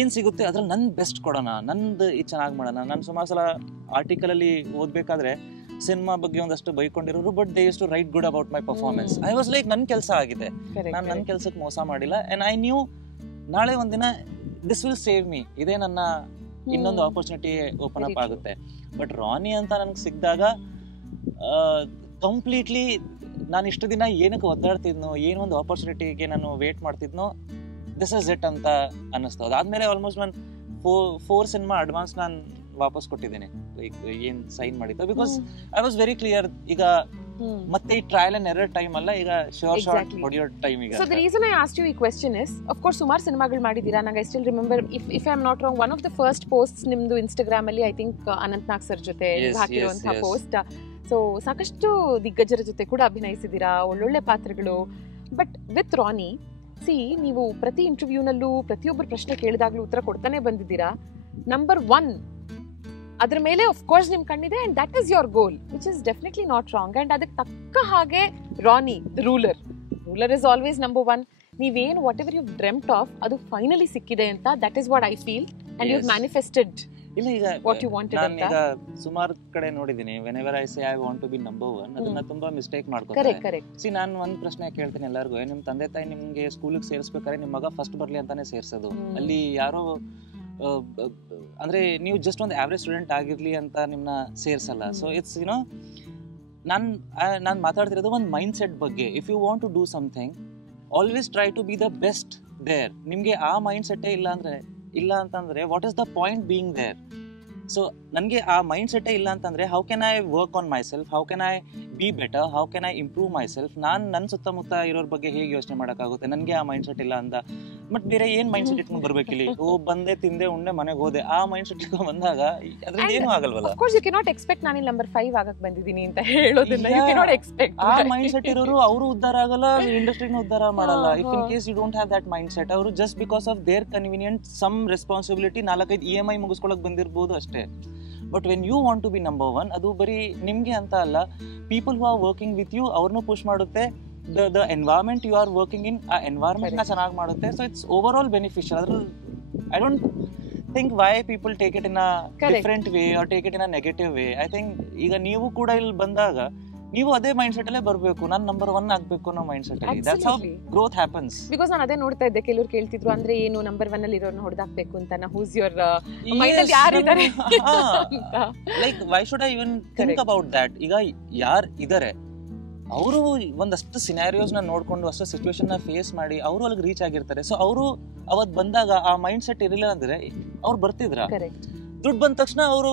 ಏನ್ ಸಿಗುತ್ತೆ ಅದ್ರಲ್ಲಿ ನನ್ ಬೆಸ್ಟ್ ಕೊಡೋಣ, ನಂದು ಈ ಚೆನ್ನಾಗಿ ಮಾಡೋಣ. ನಾನು ಸುಮಾರು ಸಲ ಆರ್ಟಿಕಲ್ ಅಲ್ಲಿ ಓದ್ಬೇಕಾದ್ರೆ ಸಿನಿಮಾ ಬಗ್ಗೆ ಒಂದಷ್ಟು ಬೈಕೊಂಡಿರೋರು, but they use to write good about my performance. I was like ನನ್ ಕೆಲಸ ಆಗಿದೆ, ನಾನು ನನ್ನ ಕೆಲ್ಸಕ್ಕೆ ಮೋಸ ಮಾಡಿಲ್ಲ. ಅಂಡ್ ಐ ನ್ಯೂ ನಾಳೆ ಒಂದಿನ ದಿಸ್ ವಿಲ್ ಸೇವ್ ಮೀ, ಇದೇ ನನ್ನ ಇನ್ನೊಂದು ಆಪರ್ಚುನಿಟಿ ಓಪನ್ ಅಪ್ ಆಗುತ್ತೆ. ಬಟ್ ರಾನಿ ಅಂತ ನನ್ಗೆ ಸಿಕ್ಕಿದಾಗ ಕಂಪ್ಲೀಟ್ಲಿ ನಾನು ಇಷ್ಟು ದಿನ ಏನಕ್ಕೆ ಒದ್ದಾಡ್ತಿದ್ನೋ, ಏನೋ ಒಂದು ಆಪರ್ಚುನಿಟಿಗೆ ನಾನು ವೇಟ್ ಮಾಡ್ತಿದ್ನೋ, ದಿಸ್ ಇಸ್ ಇಟ್ ಅಂತ ಅನ್ನಿಸ್ತು. ಅದಾದ್ಮೇಲೆ ಆಲ್ಮೋಸ್ಟ್ ನಾನು 4 ಸಿನಿಮಾ ಅಡ್ವಾನ್ಸ್ ನಾನು ವಾಪಸ್ ಕೊಟ್ಟಿದ್ದೇನೆ, ಲೈಕ್ ಏನ್ ಸೈನ್ ಮಾಡಿದ್ದು. Because I was very clear, ಈಗ ಮತ್ತೆ ಈ ಟ್ರಯಲ್ ಅಂಡ್ ಎರರ್ ಟೈಮ್ ಅಲ್ಲ, ಈಗ ಶೋರ್ ಶಾರ್ಟ್ ಹೊಡೆಯೋ ಟೈಮ್ ಈಗ. So the reason I asked you ಈ question is, of course ಸುಮಾರು ಸಿನಿಮಾಗಳು ಮಾಡಿದೀರಾ. ನಂಗೆ I still remember, if I am not wrong, one of the first posts ನಿಮ್ದು ಇನ್ಸ್ಟಾಗ್ರಾಮ್ ಅಲ್ಲಿ I think Anant Nag sir ಜೊತೆ ಹಾಕಿರುವಂತಹ ಪೋಸ್ಟ್. ಸೊ ಸಾಕಷ್ಟು ದಿಗ್ಗಜರ ಜೊತೆ ಕೂಡ ಅಭಿನಯಿಸಿದೀರಾ, ಒಳ್ಳೊಳ್ಳೆ ಪಾತ್ರಗಳು. ಬಟ್ ವಿತ್ ರಾನಿ ನೀವು ಪ್ರತಿ ಇಂಟರ್ವ್ಯೂನಲ್ಲೂ ಪ್ರತಿಯೊಬ್ಬರು ಪ್ರಶ್ನೆ ಕೇಳಿದಾಗ್ಲೂ ಉತ್ತರ ಕೊಡ್ತಾನೆ ಬಂದಿದ್ದೀರಾ. ನಂಬರ್ 1 ಅದ್ರ ಮೇಲೆ ಆಫ್ ಕೋರ್ಸ್ ನಿಮ್ ಕಣ್ಣಿದೆ, and that is your goal, which is definitely not wrong. And ಅದಕ್ಕೆ ತಕ್ಕ ಹಾಗೆ Rani the ruler is always number 1. ನೀವೇನು whatever you dreamt of ಅದು ಫೈನಲಿ ಸಿಕ್ಕಿದೆ ಅಂತ, that is what I feel, and you manifested ಇಲ್ಲ. ಈಗ ವಾಟ್ ಯು ವಾಂಟೆಡ್ ಅಂತ. ಈಗ ಸುಮಾರು ಕಡೆ ನೋಡಿದೀನಿ, whenever I say I want to be number 1, ಅದನ್ನ ತುಂಬಾ ಮಿಸ್ಟೇಕ್ ಮಾಡ್ಕೊತಾರೆ. ಸಿ, ನಾನು ಒಂದ್ ಪ್ರಶ್ನೆ ಕೇಳ್ತೀನಿ ಎಲ್ಲರಿಗೂ, ನಿಮ್ ತಂದೆ ತಾಯಿ ನಿಮ್ಗೆ ಸ್ಕೂಲಿಗೆ ಸೇರಿಸ್ಬೇಕಾದ್ರೆ ನಿಮ್ ಮಗ ಫಸ್ಟ್ ಬರ್ಲಿ ಅಂತಾನೆ ಸೇರ್ಸೋದು. ಅಲ್ಲಿ ಯಾರೋ ಅಂದ್ರೆ ನೀವು ಜಸ್ಟ್ ಒಂದು ಆವ್ರೇಜ್ ಸ್ಟೂಡೆಂಟ್ ಆಗಿರ್ಲಿ ಅಂತ ನಿಮ್ನ ಸೇರ್ಸಲ್ಲ. ಸೊ ಇಟ್ಸ್ ಯುನೋ, ನಾನ್ ಮಾತಾಡ್ತಿರೋದು ಒಂದು ಮೈಂಡ್ ಸೆಟ್ ಬಗ್ಗೆ. If you want to do something, always try to be the best there. ನಿಮ್ಗೆ ಆ ಮೈಂಡ್ ಸೆಟ್ಟೇ ಇಲ್ಲ ಅಂತಂದ್ರೆ what is the point being there? So ನನಗೆ ಆ ಮೈಂಡ್ ಸೆಟ್ಟೇ ಇಲ್ಲ ಅಂತಂದ್ರೆ how can I work on myself, how can I be better, how can I improve myself? ನಾನು ನನ್ನ ಸುತ್ತಮುತ್ತ ಇರೋರ ಬಗ್ಗೆ ಹೇಗೆ ಯೋಚನೆ ಮಾಡೋಕ್ಕಾಗುತ್ತೆ? ನನಗೆ ಆ ಮೈಂಡ್ ಸೆಟ್ ಇಲ್ಲ ಅಂತ ಬಟ್ ಬೇರೆ ಏನ್ ಮೈಂಡ್ ಸೆಟ್ ಇಟ್ಕೊಂಡು ಬರ್ಬೇಕಿಲ್ಲಿ? ಬಂದೆ ತಿಂದೆ ಉಂಡೆ ಮನೆಗೆ ಹೋದೆ, ಆ ಮೈಂಡ್ ಸೆಟ್ ಇಟ್ಕೊಂಡು ಬಂದಾಗ ಅದ್ರಿಂದ ಏನೂ ಆಗಲ್ವಲ್ಲ. Of course you can not expect ನಾನು ಇಲ್ಲಿ ನಂಬರ್ 5 ಆಗಕ್ಕೆ ಬಂದಿದ್ದೀನಿ ಅಂತ ಹೇಳೋದನ್ನ ಯು ಕ್ಯಾನ್ ನಾಟ್ ಎಕ್ಸ್ಪೆಕ್ಟ್. ಆ ಮೈಂಡ್ ಸೆಟ್ ಇರೋರು ಅವರು ಉದ್ಧಾರ ಆಗಲ್ಲ, ಇಂಡಸ್ಟ್ರಿನೂ ಉದ್ಧಾರ ಮಾಡಲ್ಲ. If in case you don't have that mind set, ಅವರು just because of their convenient some responsibility 4-5 EMI ಮುಗಿಸ್ಕೊಳಕ್ ಬಂದಿರ್ಬೋದು ಅಷ್ಟೇ. But when you want to be number 1, ಅದು ಬರೀ ನಿಮ್ಗೆ ಅಂತ ಅಲ್ಲ, people who are working with you ಅವ್ರನ್ನೂ ಪುಷ್ ಮಾಡುತ್ತೆ. The environment you are working in, ಆ ಎನ್ವೈರನ್ಮೆಂಟ್ ನ ಚೆನ್ನಾಗಿ ಮಾಡುತ್ತೆ. So it's overall beneficial. ಅದ್ರಲ್ಲಿ I don't think why people take it in a different way or take it in a negative way. I think ಈಗ ನೀವು ಕೂಡ ಇಲ್ಲಿ ಬಂದಾಗ ನೀವು ಅದೇ ಮೈಂಡ್ ಸೆಟ್ ಅಲ್ಲೇ ಬರಬೇಕು, ನಾನು ನಂಬರ್ 1 ಆಗ್ಬೇಕು ಅನ್ನೋ ಮೈಂಡ್ ಸೆಟ್ ಅಲ್ಲಿ. That's how growth happens. Because ನಾನು ಅದೇ ನೋಡ್ತಾ ಇದ್ದೆ, ಕೆಲವರು ಕೇಳ್ತಿದ್ರು ಅಂದ್ರೆ ಏನು ನಂಬರ್ 1 ಅಲ್ಲಿ ಇರೋರ್ನ ಹೊಡೆದಾಕ್ಬೇಕು ಅಂತ. ಹೂಸ್ ಯುವರ್ ಮೈಂಡ್ ಅಲ್ಲಿ ಯಾರು ಇದ್ದಾರೆ? Like why should I even think about that? ಈಗ ಯಾರು ಇದಾರೆ ಅವರು ಒಂದಷ್ಟು ಸಿನಾರಿಯೋಸ್ ನ ನೋಡ್ಕೊಂಡು ಅಷ್ಟು ಸಿಚುವೇಶನ್ ನ ಫೇಸ್ ಮಾಡಿ ಅವರು ಅಲ್ಲಿಗೆ ರೀಚ್ ಆಗಿರ್ತಾರೆ. ಸೊ ಅವರು ಅವತ್ ಬಂದಾಗ ಆ ಮೈಂಡ್ ಸೆಟ್ ಇರಲಿಲ್ಲ ಅಂದ್ರೆ ಅವ್ರು ಬರ್ತಿದ್ರ? ದುಡ್ಡು ಬಂದ ತಕ್ಷಣ ಅವರು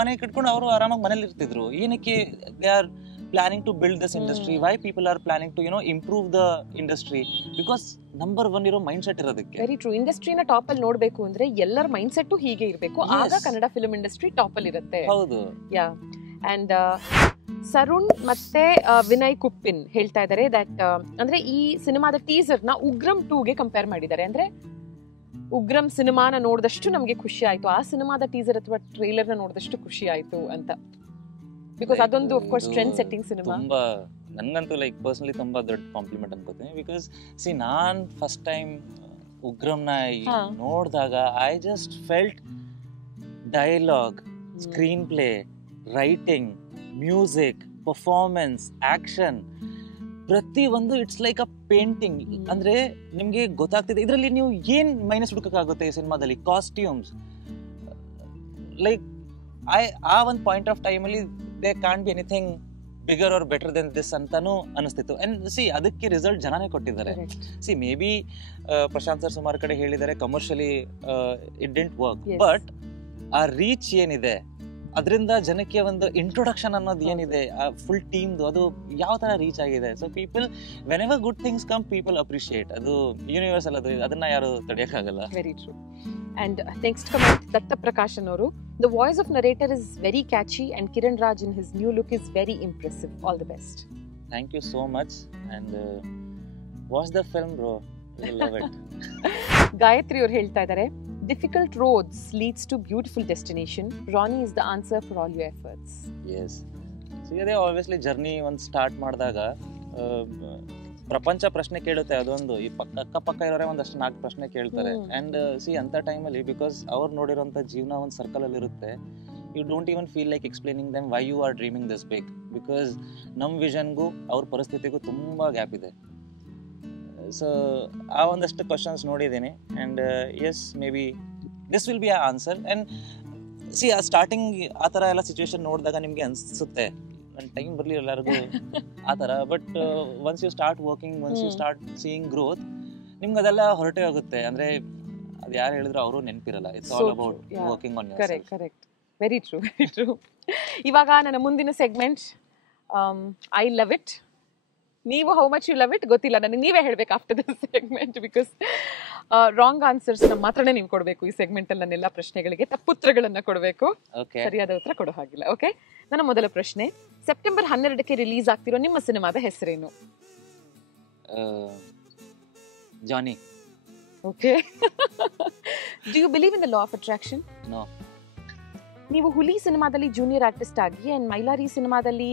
ಮನೆ ಕಟ್ಕೊಂಡು ಅವರು ಆರಾಮಾಗಿ ಮನೇಲಿ ಇರ್ತಿದ್ರು. ಏನಕ್ಕೆ they are planning to build this industry? Why people are planning to improve the industry? Because number 1 ಇರೋ ಮೈಂಡ್ ಸೆಟ್ ಇರೋದಕ್ಕೆ. Very true. ಇಂಡಸ್ಟ್ರಿನ ಟಾಪ್ ಅಲ್ಲಿ ನೋಡ್ಬೇಕು ಅಂದ್ರೆ ಎಲ್ಲರ ಮೈಂಡ್ ಸೆಟ್ ಹೀಗೆ ಇರಬೇಕು, ಆಗ ಕನ್ನಡ ಫಿಲ್ಮ್ ಇಂಡಸ್ಟ್ರಿ ಟಾಪ್ ಅಲ್ಲಿ ಇರುತ್ತೆ. ಹೌದು. ಯಾ. ಅಂಡ್ ಸರುಣ್ ಮತ್ತೆ ವಿನಯ್ ಕುಪ್ಪಿನ್ ಹೇಳ್ತಾ ಇದ್ದಾರೆ ದಟ್ ಅಂದ್ರೆ ಈ ಸಿನಿಮಾದ ಟೀಸರ್ ನ ಉಗ್ರಂ 2 ಗೆ ಕಂಪೇರ್ ಮಾಡಿದ್ದಾರೆ. ಅಂದ್ರೆ ಉಗ್ರಂ ಸಿನಿಮಾನ ನೋಡಿದಷ್ಟು ನಮ್ಗೆ ಖುಷಿ ಆಯ್ತು, ಆ ಸಿನಿಮಾದ ಟೀಸರ್ ಅಥವಾ ಟ್ರೇಲರ್ ನ ನೋಡಿದಷ್ಟು ಖುಷಿ ಆಯ್ತು ಅಂತ. ಬಿಕಾಸ್ ಅದೊಂದು of course trend setting cinema. ತುಂಬಾ ನನಗಂತೂ ಲೈಕ್ ಪರ್ಸನಲಿ ತುಂಬಾ ದೊಡ್ಡ ಕಾಂಪ್ಲಿಮೆಂಟ್ ಅನ್ಕೋತೀನಿ. ಬಿಕಾಸ್ ನಾನ್ ಫಸ್ಟ್ ಟೈಮ್ ಉಗ್ರಂನ ನೋಡಿದಾಗ I just felt dialogue, screen play, writing, music, performance, action, ಪ್ರತಿ ಒಂದು ಇಟ್ಸ್ ಲೈಕ್ ಅ ಪೇಂಟಿಂಗ್. ಅಂದ್ರೆ ನಿಮ್ಗೆ ಗೊತ್ತಾಗ್ತಿದೆ ಇದರಲ್ಲಿ ನೀವು ಏನ್ ಮೈನಸ್ ಹುಡುಕಕ್ಕಾಗುತ್ತೆ ಈ ಸಿನಿಮಾದಲ್ಲಿ. ಕಾಸ್ಟ್ಯೂಮ್ಸ್, ಲೈಕ್ ಆ ಒಂದು ಪಾಯಿಂಟ್ ಆಫ್ ಟೈಮ್ ಅಲ್ಲಿ there can't be anything bigger or better than this ಅಂತಾನು ಅನಿಸ್ತಿತ್ತು. ಅಂಡ್ ಅದಕ್ಕೆ ರಿಸಲ್ಟ್ ಜನನೇ ಕೊಟ್ಟಿದ್ದಾರೆ. ಮೇ ಬಿ ಪ್ರಶಾಂತ್ ಸರ್ ಸುಮಾರು ಕಡೆ ಹೇಳಿದ್ದಾರೆ commercially it didn't work, but ಆ ರೀಚ್ ಏನಿದೆ ಅದರಿಂದ ಜನಕ್ಕೆ ಒಂದು ಇಂಟ್ರೊಡಕ್ಷನ್ ಅನ್ನೋದು ಏನಿದೆ ಫುಲ್ ಟೀಮ್ದು, ಅದು ಯಾವ ತರ ರೀಚ್ ಆಗಿದೆ. So people whenever good things come people appreciate. ಅದು ಯೂನಿವರ್ಸಲ್, ಅದು ಅದನ್ನ ಯಾರು ತಡೆಯಕ್ಕಾಗಲ್ಲ. Very true. And next comment, Datta Prakashan ಅವರು, the voice of narrator is very catchy and Kiran Raj in his new look is very impressive. All the best. Thank you so much and watch the film bro, you will love it. Gayatri ಅವರು ಹೇಳ್ತಾ ಇದ್ದಾರೆ, difficult roads leads to beautiful destination. Ronnie is the answer for all your efforts. Yes. So ಅದೇ obviously journey ಒಂದು start ಮಾಡಿದಾಗ ಪ್ರಪಂಚ ಪ್ರಶ್ನೆ ಕೇಳುತ್ತೆ ಅದೊಂದು, ಈ ಅಕ್ಕಪಕ್ಕ ಇರೋರೆ ಒಂದಷ್ಟು 4 ಪ್ರಶ್ನೆ ಕೇಳ್ತಾರೆ. ಅಂಡ್ ಸಿ ಅಂತ ಟೈಮಲ್ಲಿ ಬಿಕಾಸ್ ಅವ್ರು ನೋಡಿರೋಂಥ ಜೀವನ ಒಂದು ಸರ್ಕಲ್ ಅಲ್ಲಿ ಇರುತ್ತೆ, you don't even feel like explaining them why you are dreaming this big, because ನಮ್ಮ ವಿಷನ್ಗೂ ಅವ್ರ ಪರಿಸ್ಥಿತಿಗೂ ತುಂಬ ಗ್ಯಾಪ್ ಇದೆ. ಸೊ ಆ ಒಂದಷ್ಟು ಕ್ವಶನ್ಸ್ ನೋಡಿದ್ದೀನಿ. And yes, maybe this will be a answer. And see ಆ ಸ್ಟಾರ್ಟಿಂಗ್ ಆ ಥರ ಎಲ್ಲ ಸಿಚುವೇಶನ್ ನೋಡಿದಾಗ ನಿಮಗೆ ಅನಿಸುತ್ತೆ ನನ್ನ ಟೈಮ್ ಬರಲಿ ಎಲ್ಲರಿಗೂ ಆ ಥರ. But once you start working, once you start seeing growth, ನಿಮ್ಗೆ ಅದೆಲ್ಲ ಹೊರಟೆ ಹೋಗುತ್ತೆ. ಅಂದರೆ ಅದು ಯಾರು ಹೇಳಿದ್ರು ಅವರು ನೆನಪಿರಲ್ಲ. It's all about working on yourself. Correct, very true, very true. ಇವಾಗ ನನ್ನ ಮುಂದಿನ ಸೆಗ್ಮೆಂಟ್ ಐ ಲವ್ ಇಟ್. ನೀವು how much you love it ಗೊತ್ತಿಲ್ಲ ನನಗೆ, ನೀವೇ ಹೇಳ್ಬೇಕು after this segment. Because wrong answers ಮಾತ್ರನೇ ನೀವು ಕೊಡಬೇಕು ಈ ಸೆಗ್ಮೆಂಟ್ ಅಲ್ಲಿ. ನನ್ನೆಲ್ಲ ಪ್ರಶ್ನೆಗಳಿಗೆ ತಪ್ಪುತ್ತರಗಳನ್ನ ಕೊಡಬೇಕು, ಸರಿಯಾದ ಉತ್ತರ ಕೊಡೋ ಹಾಗಿಲ್ಲ. ಓಕೆ, ನನ್ನ ಮೊದಲ ಪ್ರಶ್ನೆ, ಸೆಪ್ಟೆಂಬರ್ 12ಕ್ಕೆ ರಿಲೀಸ್ ಆಗ್ತಿರೋ ನಿಮ್ಮ ಸಿನಿಮಾದ ಹೆಸರೇನು? Johnny. Okay. Do you believe in the law of attraction? No. ನೀವು ಹುಲಿ ಸಿನಿಮಾದಲ್ಲಿ ಜೂನಿಯರ್ ಆರ್ಟಿಸ್ಟ್ ಆಗಿ ಅಂಡ್ ಮೈಲಾರಿ ಸಿನಿಮಾದಲ್ಲಿ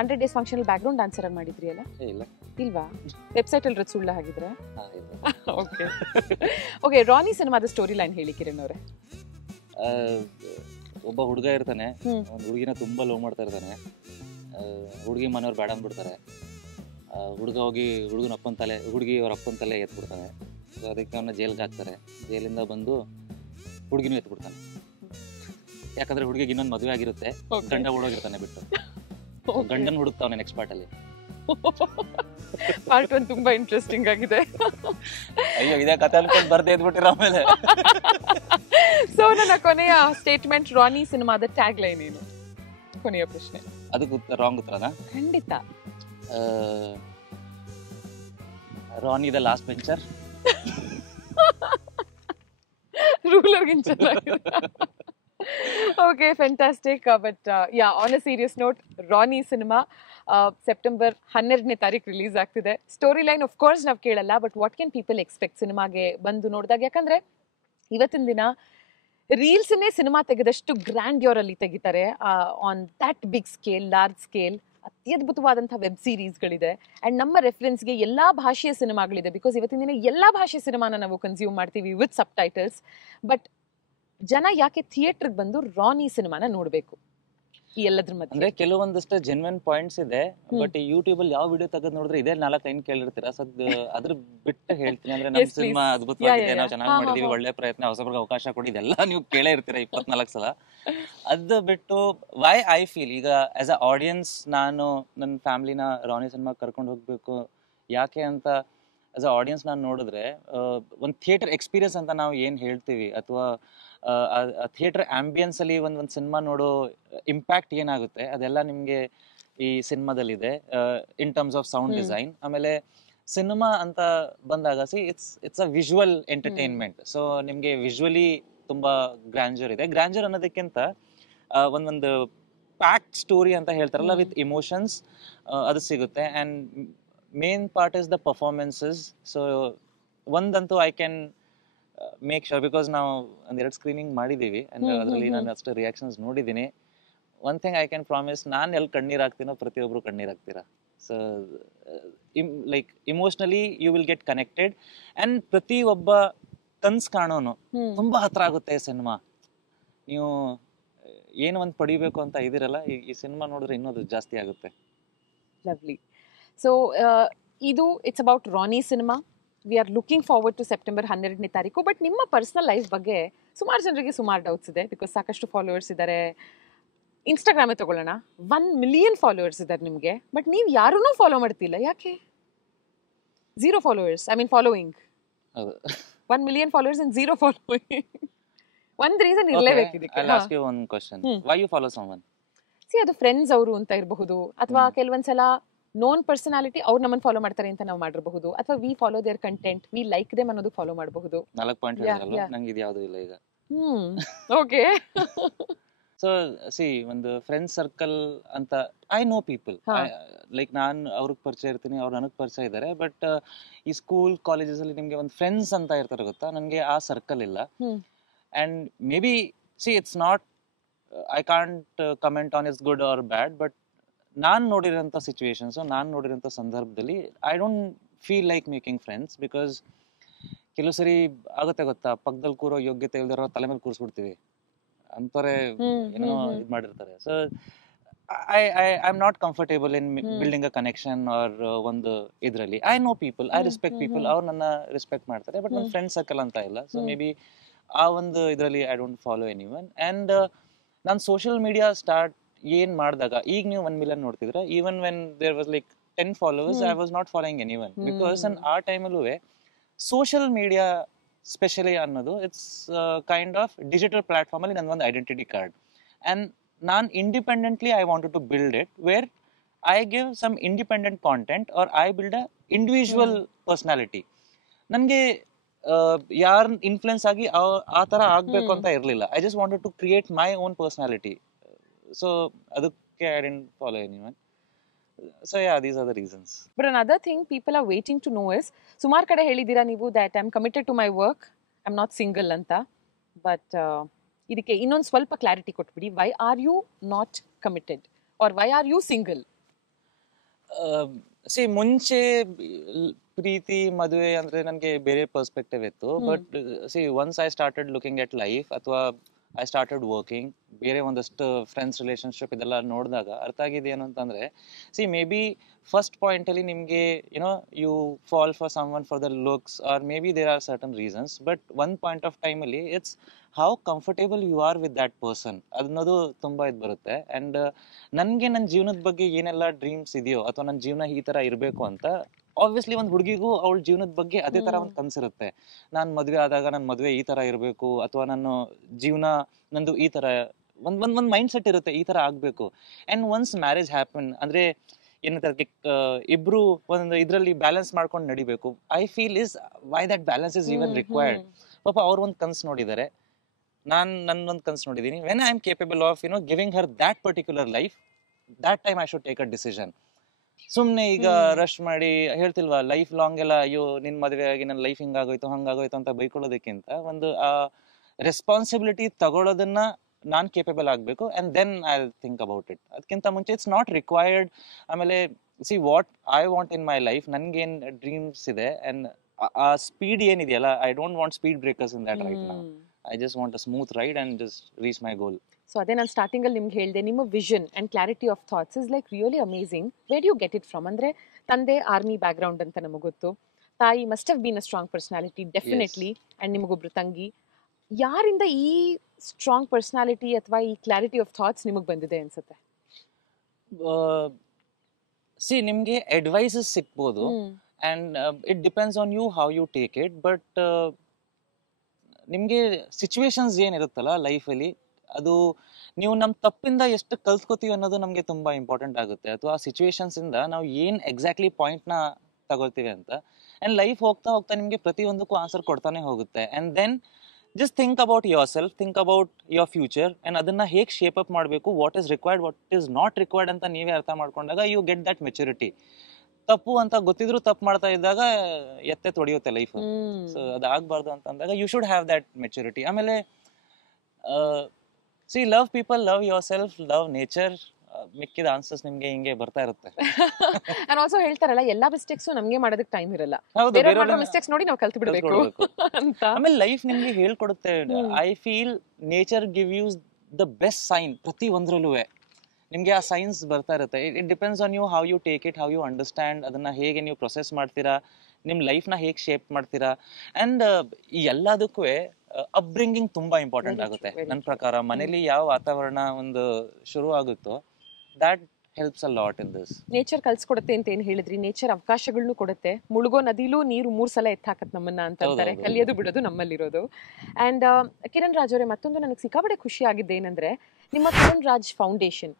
100 ಡೇಸ್ ಫಂಕ್ಷನ್ ಬ್ಯಾಕ್ಗ್ರೌಂಡ್ ಡಾನ್ಸರ್ ಆಗಿ ಮಾಡಿದ್ರಿ ಅಲ್ಲ? ಇಲ್ಲ. ಇಲ್ವಾ? ವೆಬ್ಸೈಟ್ ಅಲ್ಲಿ ಸುಳ್ಳ ಹಾಗಿದ್ರೆ? ಓಕೆ. ಓಕೆ, ರಾನಿ ಸಿನಿಮಾದ ಸ್ಟೋರಿ ಲೈನ್ ಹೇಳಿ ಕಿರಣ್ ಅವರೇ. ಒಬ್ಬ ಹುಡುಗ ಇರ್ತಾನೆ, ಒಂದು ಹುಡುಗಿನ ತುಂಬಾ ಲವ್ ಮಾಡ್ತಾ ಇರ್ತಾನೆ. ಹುಡುಗಿ ಮನೆಯವ್ರು ಬೇಡ ಅಂದ್ಬಿಡ್ತಾರೆ. ಹುಡುಗ ಹೋಗಿ ಹುಡುಗನ ಅಪ್ಪನ ತಲೆ, ಹುಡುಗಿ ಅವ್ರ ಅಪ್ಪನ ತಲೆ ಎತ್ಬಿಡ್ತಾನೆ. ಸೊ ಅದಕ್ಕೆ ಅವನ್ನ ಜೈಲ್ಗೆ ಹಾಕ್ತಾರೆ. ಜೈಲಿಂದ ಬಂದು ಹುಡುಗಿನೂ ಎತ್ಬಿಡ್ತಾನೆ. ಯಾಕಂದ್ರೆ ಹುಡುಗಿಗೆ ಇನ್ನೊಂದು ಮದುವೆ ಆಗಿರುತ್ತೆ, ಗಂಡ ಹುಡುಗಿರ್ತಾನೆ ಬಿಟ್ಟು. ಗಂಡನ ಹುಡುಕ್ತಾವನೆ ನೆಕ್ಸ್ಟ್ ಪಾರ್ಟ್ ಅಲ್ಲಿ. ಪಾರ್ಟ್ 1 ತುಂಬಾ ಇಂಟ್ರೆಸ್ಟಿಂಗ್ ಆಗಿದೆ. ಅಯ್ಯೋ, ಇದೇ ಕಥೆ ಅನ್ಕೊಂಡು ಬರ್ದೇ ಇದ್ಬಿಟ್ಟಿರ ಆಮೇಲೆ. ಸೊ ನನ್ನ ಕೊನೆಯ ಸ್ಟೇಟ್ಮೆಂಟ್, ರಾನಿ ಸಿನಿಮಾದ ಟ್ಯಾಗ್ ಲೈನ್ ಏನು? ಕೊನೆಯ ಪ್ರಶ್ನೆ. ಅದಕ್ಕೆ ರಾಂಗ್ ಉತ್ತರನಾ? ಖಂಡಿತ. Rani the last bencher. ರೂಲರ್ಗಿನ್ ಚೆನ್ನಾಗಿದೆ. Okay, fantastic. But yeah, on a serious note, Rani cinema September 12ನೇ ತಾರೀಕು ರಿಲೀಸ್ ಆಗ್ತಿದೆ. ಸ್ಟೋರಿ ಲೈನ್ ಆಫ್ ಕೋರ್ಸ್ ನಾವು ಕೇಳಲ್ಲ, but what can people expect ಸಿನಿಮಾಗೆ ಬಂದು ನೋಡಿದಾಗ? ಯಾಕಂದ್ರೆ ಇವತ್ತಿನ ದಿನ ರೀಲ್ಸ್ನೇ ಸಿನಿಮಾ ತೆಗೆದಷ್ಟು ಗ್ರ್ಯಾಂಡ್ಯೂರ್ ಅಲ್ಲಿ ತೆಗಿತಾರೆ. On that big scale, large scale, ಅತ್ಯದ್ಭುತವಾದಂಥ ವೆಬ್ ಸೀರೀಸ್ಗಳಿದೆ. ಆ್ಯಂಡ್ ನಮ್ಮ ರೆಫರೆನ್ಸ್ಗೆ ಎಲ್ಲ ಭಾಷೆಯ ಸಿನಿಮಾಗಳಿದೆ. ಬಿಕಾಸ್ ಇವತ್ತಿನ ದಿನ ಎಲ್ಲ ಭಾಷೆಯ ಸಿನಿಮಾನ ನಾವು ಕನ್ಸ್ಯೂಮ್ ಮಾಡ್ತೀವಿ ವಿತ್ ಸಬ್ ಟೈಟಲ್ಸ್. ಬಟ್ ಜನ ಯಾಕೆ ಥಿಯೇಟರ್ಗೆ ಬಂದು ರಾನಿ ಸಿನಿಮಾನ ನೋಡಬೇಕು? ಈ ಎಲ್ಲದ್ರ ಮಧ್ಯೆ ಅಂದ್ರೆ ಕೆಲವೊಂದಷ್ಟು ಜೆನ್ಯೂನ್ ಪಾಯಿಂಟ್ಸ್ ಇದೆ. ಬಟ್ ಯೂಟ್ಯೂಬ್ ಅಲ್ಲಿ ಯಾವ ವಿಡಿಯೋ ತೆಗೆದು ನೋಡಿದ್ರೆ ಇದೇ 4-5 ಕೇಳಿರ್ತೀರಾ. ಅದ್ರ ಬಿಟ್ಟು ಹೇಳ್ತೀನಿ, ಅಂದ್ರೆ ನಮ್ಮ ಸಿನಿಮಾ ಅದ್ಭುತವಾಗಿದೆ, ನಾವು ಚೆನ್ನಾಗಿ ಮಾಡಿದೀವಿ, ಒಳ್ಳೆ ಪ್ರಯತ್ನ, ಹೊಸಬ್ರಿಗೆ ಅವಕಾಶ ಕೊಡಿ, ಇದೆಲ್ಲ ನೀವು ಕೇಳೇ ಇರ್ತೀರಾ 24 ಸಲ. ಅದು ಬಿಟ್ಟು ವೈ ಐ ಫೀಲ್ ಈಗ ಆಸ್ ಅ ಆಡಿಯನ್ಸ್ ನಾನು ನನ್ನ ಫ್ಯಾಮಿಲಿನ ರಾನಿ ಸಿನಿಮಾ ಕರ್ಕೊಂಡು ಹೋಗ್ಬೇಕು ಯಾಕೆ ಅಂತ ಆಸ್ ಅ ಆಡಿಯನ್ಸ್ ನಾನು ನೋಡಿದ್ರೆ, ಒಂದು ಥಿಯೇಟರ್ ಎಕ್ಸ್ಪೀರಿಯನ್ಸ್ ಅಂತ ನಾವು ಏನು ಹೇಳ್ತೀವಿ, ಅಥವಾ ಥಿಯೇಟರ್ ಆಂಬಿಯನ್ಸ್ ಅಲ್ಲಿ ಒಂದು ಸಿನಿಮಾ ನೋಡೋ ಇಂಪ್ಯಾಕ್ಟ್ ಏನಾಗುತ್ತೆ, ಅದೆಲ್ಲ ನಿಮಗೆ ಈ ಸಿನಿಮಾದಲ್ಲಿದೆ. In terms of sound design, ಆಮೇಲೆ ಸಿನಿಮಾ ಅಂತ ಬಂದಾಗ it's a visual entertainment. So ನಿಮಗೆ ವಿಜುವಲಿ ತುಂಬಾ ಗ್ರ್ಯಾಂಜರ್ ಇದೆ. ಗ್ರ್ಯಾಂಜರ್ ಅನ್ನೋದಕ್ಕಿಂತ ಒಂದೊಂದು ಪ್ಯಾಕ್ಡ್ ಸ್ಟೋರಿ ಅಂತ ಹೇಳ್ತಾರಲ್ಲ, ವಿತ್ ಇಮೋಷನ್ಸ್, ಅದು ಸಿಗುತ್ತೆ. And main part is the performances. So ಒಂದಂತೂ I can make sure, because ನಾವು 1-2 ಸ್ಕ್ರೀನಿಂಗ್ ಮಾಡಿದ್ದೀವಿ ಆ್ಯಂಡ್ ಅದರಲ್ಲಿ ನಾನು ಅಷ್ಟು ರಿಯಾಕ್ಷನ್ಸ್ ನೋಡಿದ್ದೀನಿ. One thing I can promise, ನಾನು ಎಲ್ಲಿ ಕಣ್ಣೀರು ಹಾಕ್ತೀನೋ ಪ್ರತಿಯೊಬ್ಬರು ಕಣ್ಣೀರು ಹಾಕ್ತೀರಾ. So like emotionally you will get connected. And ಪ್ರತಿ ಒಬ್ಬ ಕನ್ಸ್ ಕಾಣೋನು ತುಂಬಾ ಹತ್ರ ಆಗುತ್ತೆ ಈ ಸಿನಿಮಾ. ನೀವು ಏನು ಒಂದು ಪಡಿಬೇಕು ಅಂತ ಇದಿರಲ್ಲ, ಈ ಸಿನಿಮಾ ನೋಡಿದ್ರೆ ಇನ್ನೂ ಜಾಸ್ತಿ ಆಗುತ್ತೆ. ಲವ್ಲಿ. ಸೊ ಇದು it's about Rani cinema. We are looking forward to September 12ನೇ ತಾರೀಕು. ಬಟ್ ನಿಮ್ಮ ಪರ್ಸನಲ್ ಲೈಫ್ ಬಗ್ಗೆ ಸುಮಾರು ಜನರಿಗೆ ಸುಮಾರು ಡೌಟ್ಸ್ ಇದೆ. ಬಿಕಾಸ್ ಸಾಕಷ್ಟು ಫಾಲೋವರ್ಸ್ ಇದ್ದಾರೆ. ಇನ್ಸ್ಟಾಗ್ರಾಮೇ ತಗೊಳ್ಳೋಣ, 1 ಮಿಲಿಯನ್ ಫಾಲೋವರ್ಸ್ ಇದ್ದಾರೆ ನಿಮಗೆ. ಬಟ್ ನೀವು ಯಾರನ್ನೂ ಫಾಲೋ ಮಾಡ್ತಿಲ್ಲ, ಯಾಕೆ? 0 followers, I mean following. 1 million followers and 0 following. ಒಂದು ರೀಸನ್ ಇರಲೇಬೇಕು ಇದಕ್ಕೆ. I'll ask you one question. Why you follow someone? C, ಅದು ಫ್ರೆಂಡ್ಸ್ ಅವರು ಅಂತ ಇರಬಹುದು, ಅಥವಾ ಕೆಲವೊಂದ್ಸಲ ನೋನ್ ಪರ್ಸನಾಲಿಟಿ ಅವ್ರು ನಮ್ಮನ್ನು ಫಾಲೋ ಮಾಡ್ತಾರೆ ಅಂತ ನಾವು ಮಾಡಿರಬಹುದು, ಅಥವಾ we follow their content, we like them ಅನ್ನೋದು ಫಾಲೋ ಮಾಡಬಹುದು. 4 ಪಾಯಿಂಟ್ ಹೇಳಿದ್ರಲ್ಲ, ನಂಗೆ ಇದು ಯಾವುದೂ ಇಲ್ಲ ಈಗ. ಓಕೆ. ಸೊ ಸಿ, ಒಂದು ಫ್ರೆಂಡ್ ಸರ್ಕಲ್ ಅಂತ ಐ ನೋ ಪೀಪಲ್, ಲೈಕ್ ನಾನು ಅವ್ರಿಗೆ ಪರಿಚಯ ಇರ್ತೀನಿ, ಅವ್ರು ನನಗೆ ಪರಿಚಯ ಇದ್ದಾರೆ. ಬಟ್ ಈ ಸ್ಕೂಲ್ ಕಾಲೇಜಸ್ ಅಲ್ಲಿ ನಿಮಗೆ ಒಂದು ಫ್ರೆಂಡ್ಸ್ ಅಂತ ಇರ್ತಾರೆ ಗೊತ್ತಾ, ನನಗೆ ಆ ಸರ್ಕಲ್ ಇಲ್ಲ. And maybe see it's not, I can't comment on it's good or bad, but ನಾನು ನೋಡಿರೋಂಥ ಸಿಚುವೇಶನ್ಸು, ನಾನು ನೋಡಿರೋಂಥ ಸಂದರ್ಭದಲ್ಲಿ I don't feel like making friends. Because ಕೆಲವು ಸರಿ ಆಗುತ್ತೆ ಗೊತ್ತಾ, ಪಕ್ಕದಲ್ಲಿ ಕೂರೋ ಯೋಗ್ಯತೆ ಇಲ್ದಿರೋ ತಲೆ ಮೇಲೆ ಕೂರಿಸ್ಬಿಡ್ತೀವಿ ಅಂತಾರೆ, ಏನೋ ಇದು ಮಾಡಿರ್ತಾರೆ. So I am not comfortable in building a connection or ಒಂದು ಇದರಲ್ಲಿ. I know people, I respect people, ಅವ್ರು ನನ್ನ ರೆಸ್ಪೆಕ್ಟ್ ಮಾಡ್ತಾರೆ, ಬಟ್ ನನ್ನ ಫ್ರೆಂಡ್ ಸರ್ಕಲ್ ಅಂತ ಇಲ್ಲ. ಸೊ ಮೇ ಬಿ ಆ ಒಂದು ಇದರಲ್ಲಿ I don't follow anyone. And ನಾನು ಸೋಷಿಯಲ್ ಮೀಡಿಯಾ ಸ್ಟಾರ್ಟ್ ಏನ್ ಮಾಡಿದಾಗ, ಈಗ ನೀವು 1 million ನೋಡ್ತಿದ್ರೆ, even when there was like 10 followers, I was not following anyone. Because ಆ ಟೈಮಲ್ಲೂ ಸೋಷಿಯಲ್ ಮೀಡಿಯಾ ಸ್ಪೆಷಲಿ ಅನ್ನೋದು it's kind of digital platform ಅಲ್ಲಿ ನನ್ನ ಒಂದು ಐಡೆಂಟಿಟಿ ಕಾರ್ಡ್. ಆ್ಯಂಡ್ ನಾನು independently I wanted to build it, where I give some independent content or I build a individual personality. ನನಗೆ ಯಾರು influence ಆಗಿ ಆ ಥರ ಆಗಬೇಕು ಅಂತ ಇರಲಿಲ್ಲ. I just wanted to create my own personality. So ಅದಕ್ಕೆ I didn't follow anyone. So yeah, these are the reasons. But another thing people are waiting to know is, ಸುಮಾರ್ ಕಡೆ ಹೇಳಿದ್ದೀರಾ ನೀವು that I'm committed to my work, I'm not single ಅಂತ. But ಇದಕ್ಕೆ ಇನ್ನೊಂದು ಸ್ವಲ್ಪ clarity ಕೊಟ್ಬಿಡಿ. Why are you not committed? Or why are you single? See, ಮುಂಚೆ ಪ್ರೀತಿ ಮದುವೆ ಅಂದ್ರೆ ನನಗೆ ಬೇರೆ ಪರ್ಸ್ಪೆಕ್ಟಿವ್ ಇತ್ತು. But C once I started looking at life, ಅಥವಾ ಐ ಸ್ಟಾರ್ಟೆಡ್ ವರ್ಕಿಂಗ್, ಬೇರೆ ಒಂದಷ್ಟು ಫ್ರೆಂಡ್ಸ್ ರಿಲೇಶನ್ಶಿಪ್ ಇದೆಲ್ಲ ನೋಡಿದಾಗ ಅರ್ಥ ಆಗಿದೆ ಏನು ಅಂತಂದರೆ, ಸಿ ಮೇ ಬಿ ಫಸ್ಟ್ ಪಾಯಿಂಟಲ್ಲಿ ನಿಮಗೆ you know you fall for someone for the looks or maybe there are certain reasons. But one point of ಟೈಮಲ್ಲಿ it's how comfortable you are with that person ಅನ್ನೋದು ತುಂಬ ಇದು ಬರುತ್ತೆ. And ನನಗೆ ನನ್ನ ಜೀವನದ ಬಗ್ಗೆ ಏನೆಲ್ಲ ಡ್ರೀಮ್ಸ್ ಇದೆಯೋ, ಅಥವಾ ನನ್ನ ಜೀವನ ಈ ಥರ ಇರಬೇಕು ಅಂತ, ಆಬ್ವಿಯಸ್ಲಿ ಒಂದು ಹುಡುಗಿಗೂ ಅವಳ ಜೀವನದ ಬಗ್ಗೆ ಅದೇ ಥರ ಒಂದು ಕನಸಿರುತ್ತೆ. ನಾನು ಮದುವೆ ಆದಾಗ ನನ್ನ ಮದುವೆ ಈ ಥರ ಇರಬೇಕು, ಅಥವಾ ನನ್ನ ಜೀವನ ನಂದು ಈ ಥರ ಒಂದು ಮೈಂಡ್ ಸೆಟ್ ಇರುತ್ತೆ, ಈ ಥರ ಆಗಬೇಕು. ಆ್ಯಂಡ್ ಒನ್ಸ್ ಮ್ಯಾರೇಜ್ ಹ್ಯಾಪನ್ ಅಂದರೆ ಏನಂತಾರೆ, ಇಬ್ರು ಒಂದು ಇದರಲ್ಲಿ ಬ್ಯಾಲೆನ್ಸ್ ಮಾಡ್ಕೊಂಡು ನಡಿಬೇಕು. I feel is why that balance is even required. ಪಾಪ ಅವ್ರು ಒಂದು ಕನಸು ನೋಡಿದ್ದಾರೆ, ನಾನು ನನ್ನೊಂದು ಕನಸು ನೋಡಿದ್ದೀನಿ. When I am capable of giving Har that particular life, that time I should take a decision. ಸುಮ್ಮನೆ ಈಗ ರಶ್ ಮಾಡಿ ಹೇಳ್ತಿಲ್ವಾ, ಲೈಫ್ ಲಾಂಗ್ ಎಲ್ಲ ಅಯ್ಯೋ ನಿನ್ನ ಮದುವೆ ಆಗಿ ನನ್ನ ಲೈಫ್ ಹಿಂಗಾಗೋಯ್ತು ಹಂಗಾಗೋಯ್ತು ಅಂತ ಬೈಕೊಳ್ಳೋದಕ್ಕಿಂತ, ಒಂದು ಆ ರೆಸ್ಪಾನ್ಸಿಬಿಲಿಟಿ ತಗೊಳ್ಳೋದನ್ನ ನಾನು ಕೇಪಬಲ್ ಆಗಬೇಕು, and then I think about it. ಅದಕ್ಕಿಂತ ಮುಂಚೆ ಇಟ್ಸ್ ನಾಟ್ ರಿಕ್ವೈರ್ಡ್. ಆಮೇಲೆ see what I want in my life, ನನಗೇನು ಡ್ರೀಮ್ಸ್ ಇದೆ, ಆ್ಯಂಡ್ ಆ ಸ್ಪೀಡ್ ಏನಿದೆಯಲ್ಲ, I don't want speed breakers in that right now. I just want a smooth ride and just reach my goal. So ಅದೇ ನಾನು ಸ್ಟಾರ್ಟಿಂಗಲ್ಲಿ ನಿಮ್ಗೆ ಹೇಳಿದೆ, ನಿಮ್ಮ vision and clarity of thoughts is like really amazing. Where you get it from? ಅಂದರೆ ತಂದೆ army background ಅಂತ ನಮಗೆ ಗೊತ್ತು, ತಾಯಿ must have been a strong personality definitely, and ನಿಮಗೊಬ್ರು ತಂಗಿ. ಯಾರಿಂದ ಈ ಸ್ಟ್ರಾಂಗ್ ಪರ್ಸನಾಲಿಟಿ ಅಥವಾ ಈ ಕ್ಲಾರಿಟಿ ಆಫ್ ಥಾಟ್ಸ್ ನಿಮಗೆ ಬಂದಿದೆ ಅನ್ಸುತ್ತೆ? ಸಿ ನಿಮಗೆ ಅಡ್ವೈಸಸ್ ಸಿಗ್ಬೋದು, and it depends on you how you take it. But ನಿಮಗೆ ಸಿಚುವೇಶನ್ಸ್ ಏನಿರುತ್ತಲ್ಲ ಲೈಫಲ್ಲಿ, ಅದು ನೀವು ನಮ್ಮ ತಪ್ಪಿಂದ ಎಷ್ಟು ಕಲ್ತ್ಕೋತೀವಿ ಅನ್ನೋದು ನಮಗೆ ತುಂಬ ಇಂಪಾರ್ಟೆಂಟ್ ಆಗುತ್ತೆ, ಅಥವಾ ಆ ಸಿಚುವೇಶನ್ಸಿಂದ ನಾವು ಏನು ಎಕ್ಸಾಕ್ಟ್ಲಿ ಪಾಯಿಂಟ್ನ ತಗೊಳ್ತೀವಿ ಅಂತ. ಆ್ಯಂಡ್ ಲೈಫ್ ಹೋಗ್ತಾ ಹೋಗ್ತಾ ನಿಮಗೆ ಪ್ರತಿಯೊಂದಕ್ಕೂ ಆನ್ಸರ್ ಕೊಡ್ತಾನೆ ಹೋಗುತ್ತೆ. And then just think about yourself, think about your future, and ಅದನ್ನು ಹೇಗೆ ಶೇಪ್ ಅಪ್ ಮಾಡಬೇಕು, what is required, what is not required ಅಂತ ನೀವೇ ಅರ್ಥ ಮಾಡ್ಕೊಂಡಾಗ ಯು ಗೆಟ್ ದಟ್ ಮೆಚುರಿಟಿ. ತಪ್ಪು ಅಂತ ಗೊತ್ತಿದ್ರು ತಪ್ಪು ಮಾಡ್ತಾ ಇದ್ದಾಗ ಎತ್ತೆ ತೊಡೆಯುತ್ತೆ ಲೈಫ್. ಸೊ ಅದಾಗಬಾರ್ದು ಅಂತ ಅಂದಾಗ you should have that maturity. ಆಮೇಲೆ see love people, love yourself, love nature, ಮಿಕ್ಕಿದ ಆನ್ಸರ್ಸ್ ನಿಮ್ಗೆ ಹಿಂಗೆ ಬರ್ತಾ ಇರುತ್ತೆ. ನಾನು ಆಲ್ಸೋ ಹೇಳ್ತಾರಲ್ಲ, ಎಲ್ಲಾ ಮಿಸ್ಟೇಕ್ಸ್ ನಮ್ಗೆ ಮಾಡೋದಕ್ಕೆ ಟೈಮ್ ಇರಲ್ಲ, ಮಿಸ್ಟೇಕ್ಸ್ ನೋಡಿ ನಾವು ಕಲ್ತು ಬಿಡಬೇಕು ಅಂತ. ಆಮೇಲೆ ಲೈಫ್ ನಿಮ್ಗೆ ಹೇಳ್ಕೊಡುತ್ತೆ. I feel nature give you the best sign. ಪ್ರತಿ ಒಂದ್ರಲ್ಲೂ ನಿಮಗೆ ಆ ಸೈನ್ಸ್ ಬರ್ತಾ ಇರುತ್ತೆ. It depends on you how you take it, how you understand, ಅದನ್ನ ಹೇಗೆ ನೀವು ಪ್ರೊಸೆಸ್ ಮಾಡ್ತೀರಾ, ನಿಮ್ಮ ಲೈಫ್ನ ಹೇಗೆ ಶೇಪ್ ಮಾಡ್ತೀರಾ. ಆ್ಯಂಡ್ ಈ ಎಲ್ಲದಕ್ಕೂ ಅಪ್ಬ್ರಿಂಗಿಂಗ್ ತುಂಬಾ ಇಂಪಾರ್ಟೆಂಟ್ ಆಗುತ್ತೆ ನನ್ನ ಪ್ರಕಾರ. ಮನೇಲಿ ಯಾವ ವಾತಾವರಣ ಒಂದು ಶುರು ಆಗುತ್ತೋ that helps a lot in this. Nature ಕಲ್ಸ್ಕೊಡುತ್ತೆ ಅಂತ ಏನ್ ಹೇಳಿದ್ರಿ, ನೇಚರ್ ಅವಕಾಶಗಳನ್ನು ಕೊಡುತ್ತೆ. ಮುಳುಗೋ ನದಿಲೂ ನೀರು 3 ಸಲ ಎತ್ತಾಕತ್ ನಮ್ಮನ್ನ ಅಂತ ಅಂತಾರೆ. ಕಲಿಯೋದು ಬಿಡೋದು ನಮ್ಮಲ್ಲಿರೋದು. ಅಂಡ್ ಕಿರಣ್ ರಾಜ್ ಅವರೇ, ಮತ್ತೊಂದು ನನಗೆ ಸಿಕ್ಕಾಪಟ್ಟೆ ಖುಷಿ ಆಗಿದ್ದೆ ಏನಂದ್ರೆ, ನಿಮ್ಮ ಕಿರಣ್ ರಾಜ್ ಫೌಂಡೇಶನ್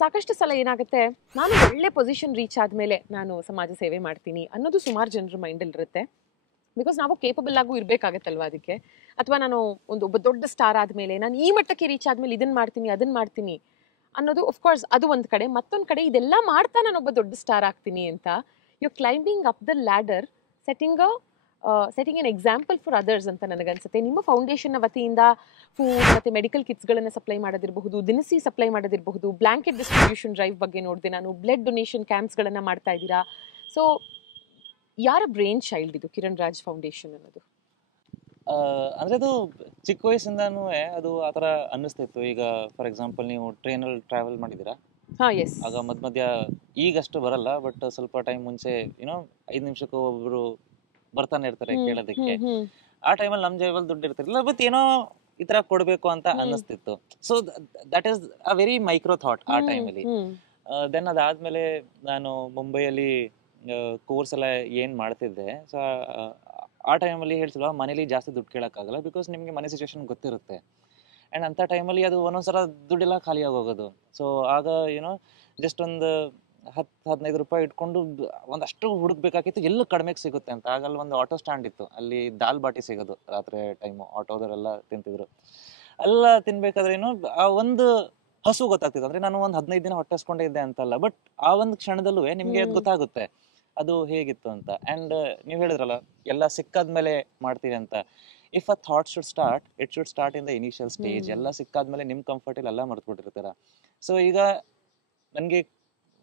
ಸಾಕಷ್ಟು ಸಲ ಏನಾಗುತ್ತೆ, ನಾನು ಒಳ್ಳೆ ಪೊಸಿಷನ್ ರೀಚ್ ಆದ್ಮೇಲೆ ನಾನು ಸಮಾಜ ಸೇವೆ ಮಾಡ್ತೀನಿ ಅನ್ನೋದು ಸುಮಾರು ಜನರ ಮೈಂಡಲ್ಲಿ ಇರುತ್ತೆ. ಬಿಕಾಸ್ ನಾವು ಕೇಪಬಲ್ ಆಗು ಇರಬೇಕಾಗತ್ತಲ್ವಾ ಅದಕ್ಕೆ. ಅಥವಾ ನಾನು ಒಬ್ಬ ದೊಡ್ಡ ಸ್ಟಾರ್ ಆದ್ಮೇಲೆ, ನಾನು ಈ ಮಟ್ಟಕ್ಕೆ ರೀಚ್ ಆದ್ಮೇಲೆ ಇದನ್ನ ಮಾಡ್ತೀನಿ ಅದನ್ನ ಮಾಡ್ತೀನಿ ಅನ್ನೋದು ಅಫ್ಕೋರ್ಸ್ ಅದು ಒಂದು ಕಡೆ. ಮತ್ತೊಂದು ಕಡೆ ಇದೆಲ್ಲ ಮಾಡ್ತಾ ನಾನೊಬ್ಬ ದೊಡ್ಡ ಸ್ಟಾರ್ ಆಗ್ತೀನಿ ಅಂತ you climbing up the ladder, setting a setting an example for others ಅಂತ ನನಗನ್ಸುತ್ತೆ. ನಿಮ್ಮ ಫೌಂಡೇಶನ್ ವತಿಯಿಂದ ಫುಡ್ ಮತ್ತು ಮೆಡಿಕಲ್ ಕಿಟ್ಸ್ಗಳನ್ನು ಸಪ್ಲೈ ಮಾಡೋದಿರಬಹುದು, ದಿನಸಿ ಸಪ್ಲೈ ಮಾಡೋದಿರಬಹುದು, ಬ್ಲಾಂಕೆಟ್ ಡಿಸ್ಟ್ರಿಬ್ಯೂಷನ್ ಡ್ರೈವ್ ಬಗ್ಗೆ ನೋಡಿದೆ ನಾನು, ಬ್ಲಡ್ ಡೊನೇಷನ್ ಕ್ಯಾಂಪ್ಸ್ಗಳನ್ನು ಮಾಡ್ತಾ ಇದ್ದೀರಾ. ಸೊ ಯಾರ ಬ್ರೈನ್ ಚೈಲ್ಡ್ ಇದು ಕಿರಣ್ ರಾಜ್ ಫೌಂಡೇಶನ್ ಅನ್ನೋದು? ಅಂದ್ರೆ ಅದು ಚಿಕ್ಕ ವಯಸ್ಸಿಂದಾನು ಅದು ಆ ಥರ ಅನ್ನಿಸ್ತಿತ್ತು. ಈಗ ಫಾರ್ ಎಕ್ಸಾಂಪಲ್ ನೀವು ಟ್ರೈನಲ್ಲಿ ಟ್ರಾವೆಲ್ ಮಾಡಿದ್ದೀರಾ? ಹಾಂ, ಎಸ್. ಆಗ ಮಧ್ಯ ಈಗಷ್ಟು ಬರಲ್ಲ, ಬಟ್ ಸ್ವಲ್ಪ ಟೈಮ್ ಮುಂಚೆ 5 ನಿಮಿಷಕ್ಕೂ ಒಬ್ರು ಬರ್ತಾನೆ ಇರ್ತಾರೆ ಕೇಳೋದಕ್ಕೆ. ಆ ಟೈಮಲ್ಲಿ ನಮ್ಮ ಜೇಬಲ್ಲಿ ದುಡ್ಡು ಇರ್ತಿರ್ಲಿಲ್ಲ, ಬಟ್ ಏನೋ ಈ ತರ ಕೊಡ್ಬೇಕು ಅಂತ ಅನ್ನಿಸ್ತಿತ್ತು. So that is a very micro thought ಆ ಟೈಮಲ್ಲಿ. ದೆನ್ ಅದಾದ್ಮೇಲೆ ನಾನು ಮುಂಬೈಯಲ್ಲಿ ಕೋರ್ಸ್ ಎಲ್ಲ ಏನ್ ಮಾಡ್ತಿದ್ದೆ. ಸೊ ಆ ಟೈಮಲ್ಲಿ ಹೇಳ್ತಿಲ್ವಾ, ಮನೇಲಿ ಜಾಸ್ತಿ ದುಡ್ಡು ಕೇಳೋಕ್ಕಾಗಲ್ಲ, ಬಿಕಾಸ್ ನಿಮಗೆ ಮನೆ ಸಿಚುವೇಶನ್ ಗೊತ್ತಿರುತ್ತೆ. ಆ್ಯಂಡ್ ಅಂಥ ಟೈಮಲ್ಲಿ ಅದು ಒಂದೊಂದ್ಸಲ ದುಡ್ಡೆಲ್ಲ ಖಾಲಿಯಾಗಿ ಹೋಗೋದು. ಸೊ ಆಗ ಜಸ್ಟ್ ಒಂದು 10-15 ರೂಪಾಯಿ ಇಟ್ಕೊಂಡು ಒಂದಷ್ಟು ಹುಡುಕ್ಬೇಕಾಗಿತ್ತು ಎಲ್ಲಿ ಕಡಿಮೆಗೆ ಸಿಗುತ್ತೆ ಅಂತ. ಆಗ ಅಲ್ಲಿ ಒಂದು ಆಟೋ ಸ್ಟ್ಯಾಂಡ್ ಇತ್ತು, ಅಲ್ಲಿ ದಾಲ್ ಬಾಟಿ ಸಿಗೋದು ರಾತ್ರಿ ಟೈಮು. ಆಟೋದವರೆಲ್ಲ ತಿಂತಿದ್ರು. ಎಲ್ಲ ತಿನ್ಬೇಕಾದ್ರೆ ಆ ಒಂದು ಹಸು ಗೊತ್ತಾಗ್ತಿತ್ತು. ಅಂದ್ರೆ ನಾನು ಒಂದು 15 ದಿನ ಹೊಟ್ಟೆಸ್ಕೊಂಡೇ ಇದ್ದೆ ಅಂತಲ್ಲ, ಬಟ್ ಆ ಒಂದು ಕ್ಷಣದಲ್ಲೂ ನಿಮ್ಗೆ ಅದು ಗೊತ್ತಾಗುತ್ತೆ ಅದು ಹೇಗಿತ್ತು ಅಂತ. ಆ್ಯಂಡ್ ನೀವು ಹೇಳಿದ್ರಲ್ಲ ಎಲ್ಲ ಸಿಕ್ಕಾದ್ಮೇಲೆ ಮಾಡ್ತೀವಿ ಅಂತ. If a thought should start, it should start in the initial stage. ಎಲ್ಲ ಸಿಕ್ಕಾದ್ಮೇಲೆ ನಿಮ್ಮ ಕಂಫರ್ಟಲ್ಲಿ ಎಲ್ಲ ಮರ್ತ್ಬಿಟ್ಟಿರ್ತೀರ. ಸೊ ಈಗ ನನಗೆ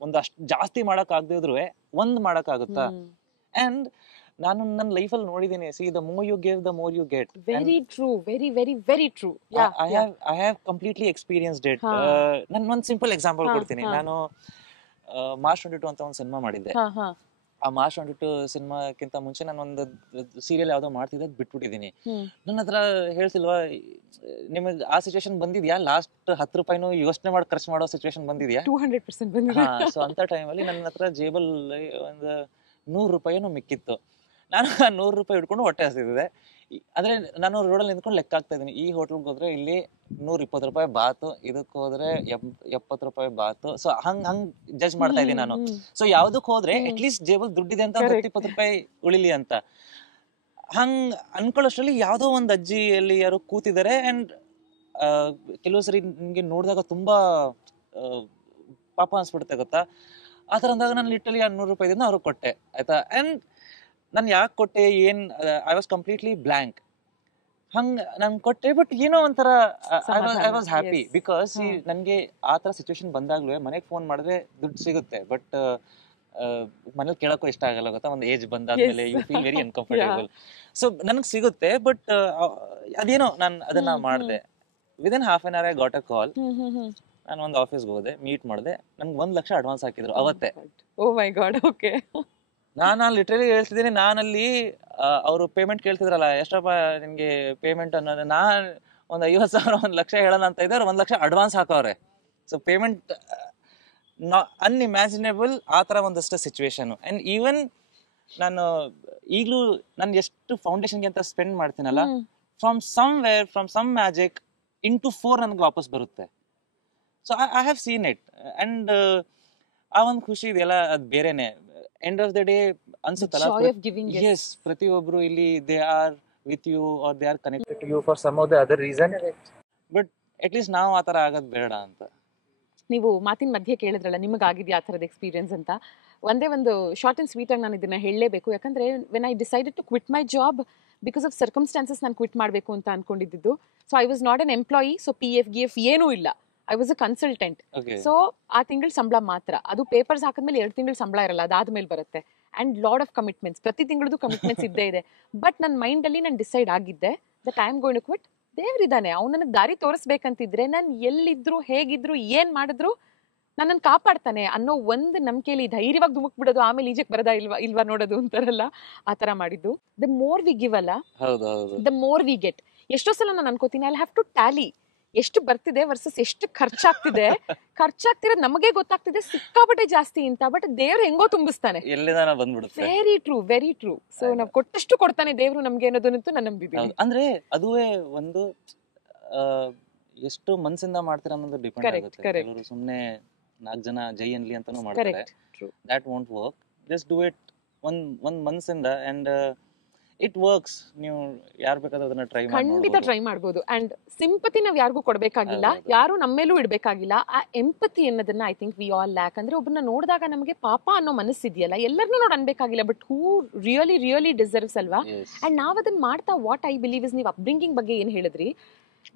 ಒಂದಷ್ಟು ಜಾಸ್ತಿ ಮಾಡೋಕ್ಕಾಗದೇ ಇದ್ರೂ ಒಂದು ಮಾಡೋಕ್ಕಾಗುತ್ತಾ? ಆ್ಯಂಡ್ ನಾನು ನನ್ನ ಲೈಫಲ್ಲಿ ನೋಡಿದ್ದೀನಿ, see the more you give the more you get. Very true, very very very true. I have completely experienced it. ನಾನು ಒಂದು ಸಿಂಪಲ್ ಎಕ್ಸಾಂಪಲ್ ಕೊಡ್ತೀನಿ. ನಾನು ಮಾರ್ಚ್ 22 ಅಂತ ಒಂದು ಸಿನಿಮಾ ಮಾಡಿದ್ದೆ. ಆ ಮಾರ್ಚ್ 22 ಸಿನಿಮಾಕ್ಕಿಂತ ಮುಂಚೆ ನಾನು ಒಂದು ಸೀರಿಯಲ್ ಯಾವ್ದೋ ಮಾಡ್ತಿದ್ದೆ, ಬಿಟ್ಬಿಟ್ಟಿದ್ದೀನಿ. ನನ್ನ ಹತ್ರ ಹೇಳ್ತಿಲ್ವಾ, ನಿಮಗೆ ಆ ಸಿಚುವೇಶನ್ ಬಂದಿದ್ಯಾ? ಲಾಸ್ಟ್ 10 ರೂಪಾಯಿನೂ ಯೋಚನೆ ಮಾಡಿ ಖರ್ಚು ಮಾಡೋ ಸಿಚುವೇಶನ್ ಬಂದಿದ್ಯಾ? 200% ಬಂದಿದೆ. ಸೊ ಅಂತ ಟೈಮಲ್ಲಿ ನನ್ನ ಹತ್ರ ಜೇಬಲ್ಲಿ ಒಂದು 100 ರೂಪಾಯಿನೂ ಮಿಕ್ಕಿತ್ತು. ನಾನು ಆ 100 ರೂಪಾಯಿ ಹಿಡ್ಕೊಂಡು ಹೊಟ್ಟೆ ಹಸಿದಿದೆ. ಅಂದ್ರೆ ನಾನು ರೋಡಲ್ಲಿ ನಿಂತ್ಕೊಂಡು ಲೆಕ್ಕ ಆಗ್ತಾ ಇದ್ದೀನಿ, ಈ ಹೋಟೆಲ್ಗೆ ಹೋದ್ರೆ ಇಲ್ಲಿ 120 ರೂಪಾಯಿ ಬಾತು, ಇದಕ್ಕೆ ಹೋದ್ರೆ 70 ರೂಪಾಯಿ ಬಾತು. ಸೊ ಹಂಗ್ ಜಡ್ಜ್ ಮಾಡ್ತಾ ಇದ್ದೀನಿ ನಾನು. ಸೊ ಯಾವ್ದಕ್ ಹೋದ್ರೆ ಅಟ್ ಲೀಸ್ಟ್ ಜೇಬಲ್ ದುಡ್ಡಿದೆ ಅಂತ 10-20 ರೂಪಾಯಿ ಉಳಿಲಿ ಅಂತ ಹಂಗ್ ಅನ್ಕೊಳ್ಳೋಷ್ಟ್ರಲ್ಲಿ ಯಾವ್ದೋ ಒಂದು ಅಜ್ಜಿ ಅಲ್ಲಿ ಯಾರು ಕೂತಿದ್ದಾರೆ. ಅಂಡ್ ಕೆಲವು ಸರಿ ನಿಮ್ಗೆ ನೋಡಿದಾಗ ತುಂಬಾ ಪಾಪ ಅನ್ಸ್ಬಿಡುತ್ತೆ ಗೊತ್ತಾ. ಆ ಥರ ಅಂದಾಗ ನಾನು ಲಿಟ್ರಲಿ ಆ 100 ರೂಪಾಯಿದಿಂದ ಅವ್ರಿಗೆ ಕೊಟ್ಟೆ, ಆಯ್ತಾ. ಅಂಡ್ ನಾನು ಯಾಕೆ ಕೊಟ್ಟೆ, ಐ ವಾಸ್ ಕಂಪ್ಲೀಟ್ಲಿ ಬ್ಲ್ಯಾಂಕ್. ಹಂಗೆ ನಾನು ಕೊಟ್ಟೆ, ಬಟ್ ಏನೋ ಒಂಥರ ಐ ವಾಸ್ ಹ್ಯಾಪಿ. ಬಿಕಾಸ್ ನನಗೆ ಆ ಥರ ಸಿಚುವೇಶನ್ ಬಂದಾಗ್ಲೂ ಮನೆಗೆ ಫೋನ್ ಮಾಡಿದ್ರೆ ದುಡ್ಡು ಸಿಗುತ್ತೆ, ಬಟ್ ಮನೇಲಿ ಕೇಳೋಕ್ಕೂ ಇಷ್ಟ ಆಗಲ್ಲ ಗೊತ್ತಾ. ಒಂದು ಏಜ್ ಬಂದಾದ್ಮೇಲೆ you feel very uncomfortable. So ನನಗೆ ಸಿಗುತ್ತೆ, ಬಟ್ ಅದೇನೋ ನಾನು ಅದನ್ನ ಮಾಡಿದೆ. Within half an hour I got a call. ನಾನು ಒಂದು ಆಫೀಸ್ಗೆ ಹೋದೆ, ಮೀಟ್ ಮಾಡಿದೆ. ನನ್ಗೆ 1 ಲಕ್ಷ ಅಡ್ವಾನ್ಸ್ ಹಾಕಿದ್ರು ಅವತ್ತೇ. ಓ ಮೈ ಗಾಡ್. ಓಕೆ. ನಾನು ಲಿಟ್ರಲಿ ಹೇಳ್ತಿದ್ದೀನಿ, ನಾನಲ್ಲಿ ಅವರು ಪೇಮೆಂಟ್ ಕೇಳ್ತಿದ್ರಲ್ಲ, ಎಷ್ಟಪ್ಪ ನಿಮಗೆ ಪೇಮೆಂಟ್ ಅನ್ನೋದು, ನಾನು ಒಂದು 50,000 1 ಲಕ್ಷ ಹೇಳೋಣ ಅಂತ ಇದ್ದಾರೆ, 1 lakh advance ಹಾಕವ್ರೆ. So payment unimaginable ಆ ಥರ ಒಂದಷ್ಟು ಸಿಚುವೇಶನ್. ಆ್ಯಂಡ್ ಈವನ್ ನಾನು ಈಗಲೂ ನಾನು ಎಷ್ಟು ಫೌಂಡೇಶನ್ಗೆ ಅಂತ ಸ್ಪೆಂಡ್ ಮಾಡ್ತೀನಲ್ಲ, ಫ್ರಮ್ ಸಮ್ ಮ್ಯಾಜಿಕ್ ಇಂಟು 4 ನನಗೆ ವಾಪಸ್ ಬರುತ್ತೆ. So I have seen it. And ಆ ಒಂದು ಖುಷಿ ಇದೆಯಲ್ಲ, ಅದು ಬೇರೆನೆ. ಎಂಡ್ ಆಫ್ ದ ಡೇ ಅನ್ಸುತ್ತಲ್ಲ, ಎಸ್, ಪ್ರತಿಯೊಬ್ರು ಇಲ್ಲಿ they are with you are they are connected to you for some of the other reason. But at least ನಾವು ಆ ಥರ ಆಗೋದು ಬೇಡ ಅಂತ. ನೀವು ಮಾತಿನ ಮಧ್ಯೆ ಕೇಳಿದ್ರಲ್ಲ, ನಿಮಗಾಗಿದೆಯಾ ಆ ಥರದ ಎಕ್ಸ್ಪೀರಿಯನ್ಸ್ ಅಂತ. ಒಂದೇ ಒಂದು ಶಾರ್ಟ್ ಆ್ಯಂಡ್ ಸ್ವೀಟ್ ಆಗಿ ನಾನು ಇದನ್ನ ಹೇಳಲೇಬೇಕು. ಯಾಕಂದ್ರೆ when I decided to quit my job because of circumstances, ನಾನು ಕ್ವಿಟ್ ಮಾಡಬೇಕು ಅಂತ ಅನ್ಕೊಂಡಿದ್ದು. So I was not an employee. So PF ಏನೂ ಇಲ್ಲ. I was a consultant. So ಆ ತಿಂಗಳ ಸಂಬಳ ಮಾತ್ರ, ಅದು ಪೇಪರ್ಸ್ ಹಾಕಿದ್ಮೇಲೆ 2 ತಿಂಗಳು ಸಂಬಳ ಇರಲ್ಲ, ಅದಾದ್ಮೇಲೆ ಬರುತ್ತೆ. ಅಂಡ್ ಲಾಡ್ ಆಫ್ ಕಮಿಟ್ಮೆಂಟ್ಸ್, ಪ್ರತಿ ತಿಂಗಳದು ಕಮಿಟ್ಮೆಂಟ್ಸ್ ಇದ್ದೇ ಇದೆ. ಬಟ್ ನನ್ನ ಮೈಂಡಲ್ಲಿ ನಾನು ಡಿಸೈಡ್ ಆಗಿದ್ದೆ that I am going to quit. ದೇವ್ರಿದ್ದಾನೆ, ಅವ್ನು ನನಗೆ ದಾರಿ ತೋರಿಸ್ಬೇಕಂತಿದ್ರೆ ನಾನು ಎಲ್ಲಿದ್ರು ಹೇಗಿದ್ರು ಏನ್ ಮಾಡಿದ್ರು ನನ್ನನ್ನು ಕಾಪಾಡ್ತಾನೆ ಅನ್ನೋ ಒಂದು ನಂಬಿಕೆಯಲ್ಲಿ ಧೈರ್ಯವಾಗಿ ಧುಮುಕ್ ಬಿಡೋದು, ಆಮೇಲೆ ಈಜಕ್ಕೆ ಬರದಾ ಇಲ್ವಾ ನೋಡೋದು ಅಂತಾರಲ್ಲ, ಆ ತರ ಮಾಡಿದ್ದು. ದ ಮೋರ್ ವಿ ಗಿವ್ ಅಲ್ಲ, ದ ಮೋರ್ ವಿ ಗೆಟ್. ಎಷ್ಟೋ ಸಲ ನಾನು ಅನ್ಕೋತೀನಿ, ಐ ಹ್ಯಾವ್ ಟು ಟ್ಯಾಲಿ ಎಷ್ಟು ಬರ್ತಿದೆ ವರ್ಸಸ್ ಎಷ್ಟು ಖರ್ಚಾಗ್ತಿದೆ. ಖರ್ಚಾಗ್ತಿರೋದು ನಮಗೆ ಗೊತ್ತಾಗ್ತಿದೆ ಸಿಕ್ಕಾಪಟ್ಟೆ ಜಾಸ್ತಿ ಅಂತ, ಬಟ್ ದೇವ್ರು ಹೆಂಗೋ ತುಂಬಿಸ್ತಾನೆ. Very true, very true. So ನಾವು ಕೊಟ್ಟಷ್ಟು ಕೊಡ್ತಾನೆ ದೇವ್ರು ನಮ್ಗೆ ಅನ್ನೋದನ್ನಂತೂ ನಾನು ನಂಬಿದ್ದೀನಿ. ಅಂದ್ರೆ ಅದುವೇ ಒಂದು ಎಷ್ಟು ಮನ್ಸಿಂದ ಮಾಡ್ತೀರಾ ಅನ್ನೋದು ಡಿಪೆಂಡ್ ಆಗುತ್ತೆ. ಕೆಲವರು ಸುಮ್ನೆ 4 ಜನ ಜೈ ಅನ್ಲಿ ಅಂತಾನು ಮಾಡ್ತಾರೆ. That won't work. Just do it ಒಂದ್ ಮನ್ಸಿಂದ. And it works. ನೀವು ಯಾರು ಬೇಕಾದ್ರೂ ಅದನ್ನ ಟ್ರೈ ಖಂಡಿತ ಟ್ರೈ ಮಾಡ್ಬೋದು. ಅಂಡ್ ಸಿಂಪತಿ ನಾವ್ ಯಾರಿಗೂ ಕೊಡ್ಬೇಕಾಗಿಲ್ಲ, ಯಾರು ನಮ್ಮೇಲೂ ಇಡ್ಬೇಕಾಗಿಲ್ಲ. ಆ ಎಂಪತಿ ಅನ್ನೋದನ್ನ I think we all lack. ಅಂದ್ರೆ ಒಬ್ಬರನ್ನ ನೋಡಿದಾಗ ನಮಗೆ ಪಾಪ ಅನ್ನೋ ಮನಸ್ಸಿದೆಯಲ್ಲ, ಎಲ್ಲರನ್ನೂ ನೋಡಿ ಅನ್ಬೇಕಾಗಿಲ್ಲ, but who really really deserves ಅಲ್ವಾ. ಅಂಡ್ ನಾವ್ ಅದನ್ನ ಮಾಡ್ತಾ ವಾಟ್ ಐ ಬಿಲೀವ್ ಇಸ್, ನೀವು ಅಪ್ಬ್ರಿಂಗಿಂಗ್ ಬಗ್ಗೆ ಏನ್ ಹೇಳಿದ್ರಿ,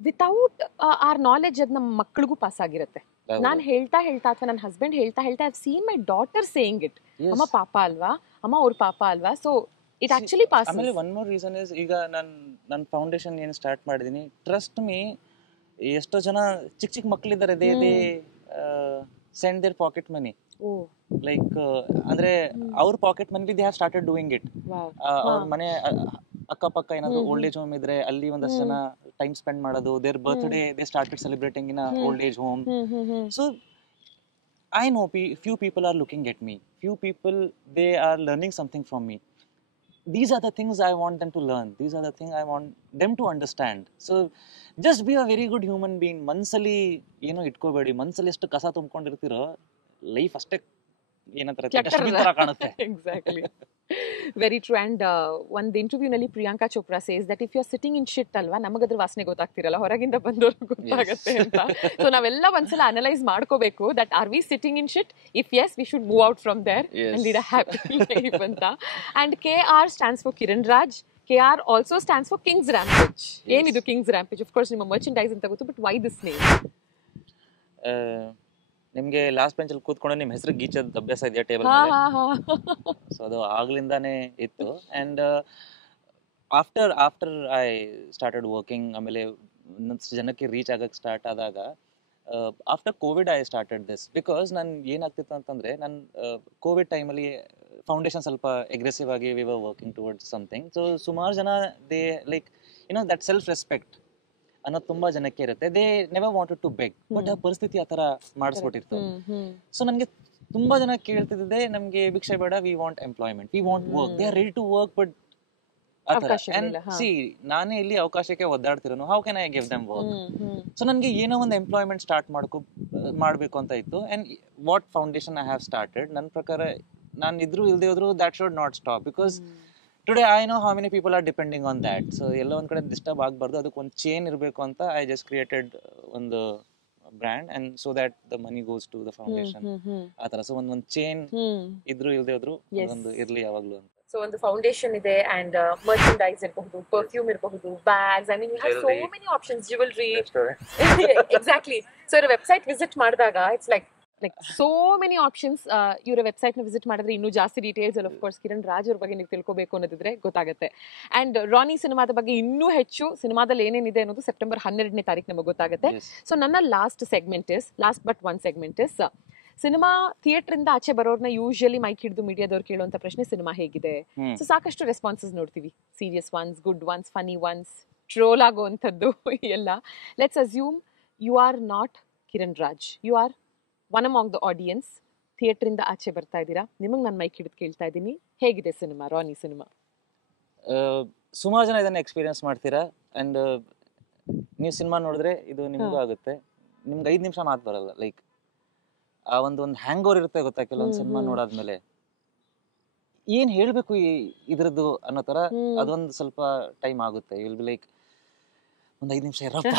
ವಿತೌಟ್ ಆರ್ ನಾಲೆಜ್ ಅದ್ ನಮ್ಮ ಮಕ್ಕಳಿಗೂ ಪಾಸ್ ಆಗಿರುತ್ತೆ. ನಾನ್ ಹೇಳ್ತಾ ಅಥವಾ ನನ್ನ ಹಸ್ಬೆಂಡ್ ಹೇಳ್ತಾ I seen my daughter saying it, ಅಮ್ಮ ಪಾಪ ಅಲ್ವಾ, ಅಮ್ಮ ಅವ್ರ ಪಾಪ ಅಲ್ವಾ. So it actually pass. ಆಮೇಲೆ ಒನ್ ಮೋರ್ ರೀಸನ್ ಇಸ್, ಈಗ ನನ್ನ ಫೌಂಡೇಶನ್ ಏನು ಸ್ಟಾರ್ಟ್ ಮಾಡಿದೀನಿ, ಟ್ರಸ್ಟ್ ಮೀ, ಎಷ್ಟೋ ಜನ ಚಿಕ್ಕ ಮಕ್ಕಳಿದ್ದಾರೆ, they send their pocket money, like ಅಂದ್ರೆ ಅವ್ರ pocket money they have started doing it. ಅವ್ರ ಮನೆ ಅಕ್ಕಪಕ್ಕ ಏನಾದ್ರು ಓಲ್ಡ್ ಏಜ್ ಹೋಮ್ ಇದ್ರೆ ಅಲ್ಲಿ ಒಂದಷ್ಟು ಜನ ಟೈಮ್ ಸ್ಪೆಂಡ್ ಮಾಡೋದು, their birthday they started celebrating in old age home. So I know few people are looking at me, few people they are learning something from me. These are the things I want them to learn, these are the things I want them to understand. So just be a very good human being. ಮನ್ಸಲ್ಲಿ ಏನೋ ಇಟ್ಕೋಬೇಡಿ, ಮನ್ಸಲ್ಲಿ ಎಷ್ಟು ಕಸ ತುಂಬಿಕೊಂಡಿರ್ತೀರೋ life ಅಷ್ಟೇ ಏನಂತಾರೆ ತರ ಕಾಣುತ್ತೆ. Exactly, very true. And ಒಂದು ಇಂಟರ್ವ್ಯೂ ನಲ್ಲಿ Priyanka Chopra says that if you are sitting in shit ಅಲ್ವಾ, ನಮಗದ್ರ ವಾಸನೆ ಗೊತ್ತಾಗ್ತಿರಲ್ಲ, ಹೊರಗಿಂದ ಬಂದವರು ಗೊತ್ತಾಗತ್ತೆ ಅಂತ. ಸೊ ನಾವೆಲ್ಲ ಒಂದ್ಸಲ ಅನಲೈಸ್ ಮಾಡ್ಕೋಬೇಕು that are we sitting in shit, if yes we should move out from there and lead a happy life ಅಂತ. And KR stands for Kiran Raj. KR also stands for Kings Rampage. ಏನಿದು Kings Rampage? Of course ನಿಮ್ಮ merchandise ಅಂತ ಗೊತ್ತು, but why this name? ನಿಮ್ಗೆ last bench ಅಲ್ಲಿ ಕೂತ್ಕೊಂಡು ನಿಮ್ ಹೆಸರು ಗೀಚೋದ್ ಅಭ್ಯಾಸ ಇದೆಯಾ ಟೇಬಲ್? ಸೊ ಅದು ಆಗ್ಲಿಂದಾನೇ ಇತ್ತು. And after I started working, ಆಮೇಲೆ ಜನಕ್ಕೆ ರೀಚ್ ಆಗಕ್ಕೆ ಸ್ಟಾರ್ಟ್ ಆದಾಗ, after Covid I started this. Because ನಾನು ಏನಾಗ್ತಿತ್ತು ಅಂತಂದ್ರೆ, ನಾನು ಕೋವಿಡ್ ಟೈಮಲ್ಲಿ ಫೌಂಡೇಶನ್ ಸ್ವಲ್ಪ ಅಗ್ರೆಸಿವ್ ಆಗಿ we were working towards something. So ಸುಮಾರು ಜನ they like that self respect ಅನ್ನೋದು ತುಂಬಾ ಜನಕ್ಕೆ ಇರುತ್ತೆ. They never wanted to beg, but ಆ ಪರಿಸ್ಥಿತಿ ಆ ತರ ಮಾಡಿಸ್ಬಿಟ್ಟಿರ್ತದೆ. ಸೊ ನನಗೆ ತುಂಬಾ ಜನ ಕೇಳ್ತಿದ್ದೆ, ನಮ್ಗೆ ಭಿಕ್ಷೆ ಬೇಡ, we want employment, we want work, they are ready to work, but ನಾನೇ ಇಲ್ಲಿ ಅವಕಾಶಕ್ಕೆ ಒದ್ದಾಡ್ತಿರೋನು, how can I give them work? So ನನಗೆ ಏನೋ ಒಂದು ಎಂಪ್ಲಾಯ್ಮೆಂಟ್ ಸ್ಟಾರ್ಟ್ ಮಾಡ್ಬೇಕು ಅಂತ ಇತ್ತು. And what foundation I have started, ನನ್ನ ಪ್ರಕಾರ ನಾನು ಇದ್ರು ಇಲ್ದೇ ಹೋದ್ರು that should not stop, because today I know how many people are depending on that. So ಎಲ್ಲ ಒಂದ್ ಕಡೆ ಡಿಸ್ಟರ್ಬ್ ಆಗಬಾರ್ದು, ಅದಕ್ಕೆ ಒಂದು ಚೇನ್ ಇರಬೇಕು ಅಂತ ಐ ಜಸ್ಟ್ ಕ್ರಿಯೇಟೆಡ್ ಒಂದು brand, and so that the money goes to the foundation. ಆ ತರ ಸೊ ಒಂದು ಚೇನ್ ಇದ್ರು ಇಲ್ದೇ ಹೋದ್ರು ಒಂದು ಇರ್ಲಿ ಯಾವಾಗ್ಲೂ ಅಂತ. ಸೊ ಒಂದು ಫೌಂಡೇಶನ್ ಇದೆ, ಅಂಡ್ ಮರ್ಚೆಂಡೈಸ್ ಇರಬಹುದು, ಪರ್ಫ್ಯೂಮ್ ಇರಬಹುದು, bags, I mean you have so many options, jewellery. Exactly. So ಇವ್ರ ವೆಬ್ಸೈಟ್ ವಿಸಿಟ್ ಮಾಡಿದಾಗ it's like so many options. ಇವರ ವೆಬ್ಸೈಟ್ ನ ವಿಸಿಟ್ ಮಾಡಿದ್ರೆ ಇನ್ನೂ ಜಾಸ್ತಿ details of course Kiran Raj ಅವ್ರ ಬಗ್ಗೆ ನೀವು ತಿಳ್ಕೋಬೇಕು ಅನ್ನೋದಿದ್ರೆ ಗೊತ್ತಾಗುತ್ತೆ. ಅಂಡ್ ರಾನಿ ಸಿನಿಮಾದ ಬಗ್ಗೆ ಇನ್ನೂ ಹೆಚ್ಚು, ಸಿನಿಮಾದಲ್ಲಿ ಏನೇನಿದೆ ಅನ್ನೋದು ಸೆಪ್ಟೆಂಬರ್ 12ನೇ ತಾರೀಕು ನಮಗೆ ಗೊತ್ತಾಗುತ್ತೆ. ಸೊ ನನ್ನ last but one segment is, cinema theatre ಇಂದ ಆಚೆ ಬರೋರ್ನ ಯೂಶಲಿ ಮೈಕ್ ಹಿಡಿದು ಮೀಡಿಯಾದವ್ರು ಕೇಳುವಂತ ಪ್ರಶ್ನೆ ಸಿನಿಮಾ ಹೇಗಿದೆ. ಸೊ ಸಾಕಷ್ಟು ರೆಸ್ಪಾನ್ಸಸ್ ನೋಡ್ತೀವಿ, serious ones, good ones, funny ones, troll ಆಗುವಂಥದ್ದು ಎಲ್ಲ. Let's assume you are not Kiran Raj, you are one among the audience, theatre ಇಂದ ಆಚೆ ಬರ್ತಾ ಇದ್ದೀರಾ, ನಿಮಗೆ ನಾನು ಮೈಕ್ ಹಿಡಿದು ಕೇಳ್ತಾ ಇದ್ದೀನಿ, ಹೇಗಿದೆ ಸಿನಿಮಾ, ರಾನಿ ಸಿನಿಮಾ? ಸುಮಾರು ಜನ ಇದನ್ನ ಎಕ್ಸ್ಪೀರಿಯನ್ಸ್ ಮಾಡ್ತೀರಾ, ಅಂಡ್ ನೀವು ಸಿನಿಮಾ ನೋಡಿದ್ರೆ ಇದು ನಿಮ್ಗೂ ಆಗುತ್ತೆ. ನಿಮ್ಗೆ 5 ನಿಮಿಷ ಮಾತು ಬರಲ್ಲ, ಲೈಕ್ ಆ ಒಂದು ಹ್ಯಾಂಗ್ ಓವರ್ ಇರುತ್ತೆ ಗೊತ್ತಾ, ಕೆಲವೊಂದು ಸಿನಿಮಾ ನೋಡಾದ್ಮೇಲೆ ಏನ್ ಹೇಳ್ಬೇಕು ಇದ್ರದ್ದು ಅನ್ನೋ ತರ ಅದೊಂದು ಸ್ವಲ್ಪ ಟೈಮ್ ಆಗುತ್ತೆ. ವಿಲ್ ಬಿ ಲೈಕ್ ಒಂದು 5 ನಿಮಿಷ ಇರಪ್ಪ,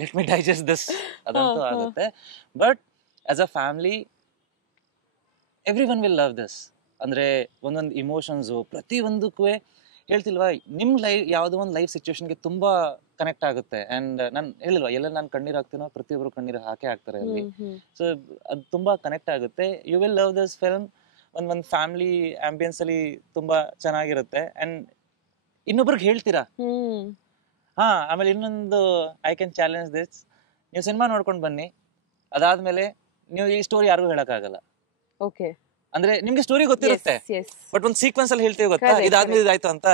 ಲೆಟ್ ಮಿ ಡೈಜೆಸ್ಟ್ ದಿಸ್, ಅದಂತೂ ಆಗುತ್ತೆ. But as a family every one will love this. ಅಂದ್ರೆ ಒಂದೊಂದು ಇಮೋಷನ್ಸು ಪ್ರತಿ ಒಂದಕ್ಕೂ ಹೇಳ್ತಿಲ್ವಾ, ನಿಮ್ ಯಾವುದೋ ಒಂದು ಲೈಫ್ ಸಿಚುವೇಶನ್ಗೆ ತುಂಬಾ ಕನೆಕ್ಟ್ ಆಗುತ್ತೆ. ಅಂಡ್ ನಾನು ಹೇಳಿಲ್ವಾ, ಎಲ್ಲ ನಾನು ಕಣ್ಣೀರ್ ಹಾಕ್ತೀನೋ ಪ್ರತಿಯೊಬ್ರು ಕಣ್ಣೀರು ಹಾಕೇ ಹಾಕ್ತಾರೆ ಅಲ್ಲಿ. ಸೊ ಅದು ತುಂಬಾ ಕನೆಕ್ಟ್ ಆಗುತ್ತೆ. You will love this film. ಒಂದು ಫ್ಯಾಮಿಲಿ ಆಂಬಿಯನ್ಸ್ ಅಲ್ಲಿ ತುಂಬಾ ಚೆನ್ನಾಗಿರುತ್ತೆ. ಅಂಡ್ ಇನ್ನೊಬ್ರಿಗೆ ಹೇಳ್ತೀರಾ. ಆಮೇಲೆ ಇನ್ನೊಂದು ಐ ಕ್ಯಾನ್ ಚಾಲೆಂಜ್ ದಿಸ್, ನೀವು ಸಿನಿಮಾ ನೋಡ್ಕೊಂಡು ಬನ್ನಿ, ಅದಾದ್ಮೇಲೆ ನೀವು ಈ ಸ್ಟೋರಿ ಯಾರಿಗೂ ಹೇಳಕ್ಕಾಗಲ್ಲ. ಓಕೆ, ಅಂದ್ರೆ ನಿಮ್ಗೆ ಸ್ಟೋರಿ ಗೊತ್ತಿರುತ್ತೆ, ಬಟ್ ಒಂದು ಸೀಕ್ವೆನ್ಸ್ ಅಲ್ಲಿ ಹೇಳ್ತೀವಿ ಗೊತ್ತಾ, ಇದಾದ್ಮೇಲೆ ಇದಾಯ್ತು ಅಂತ.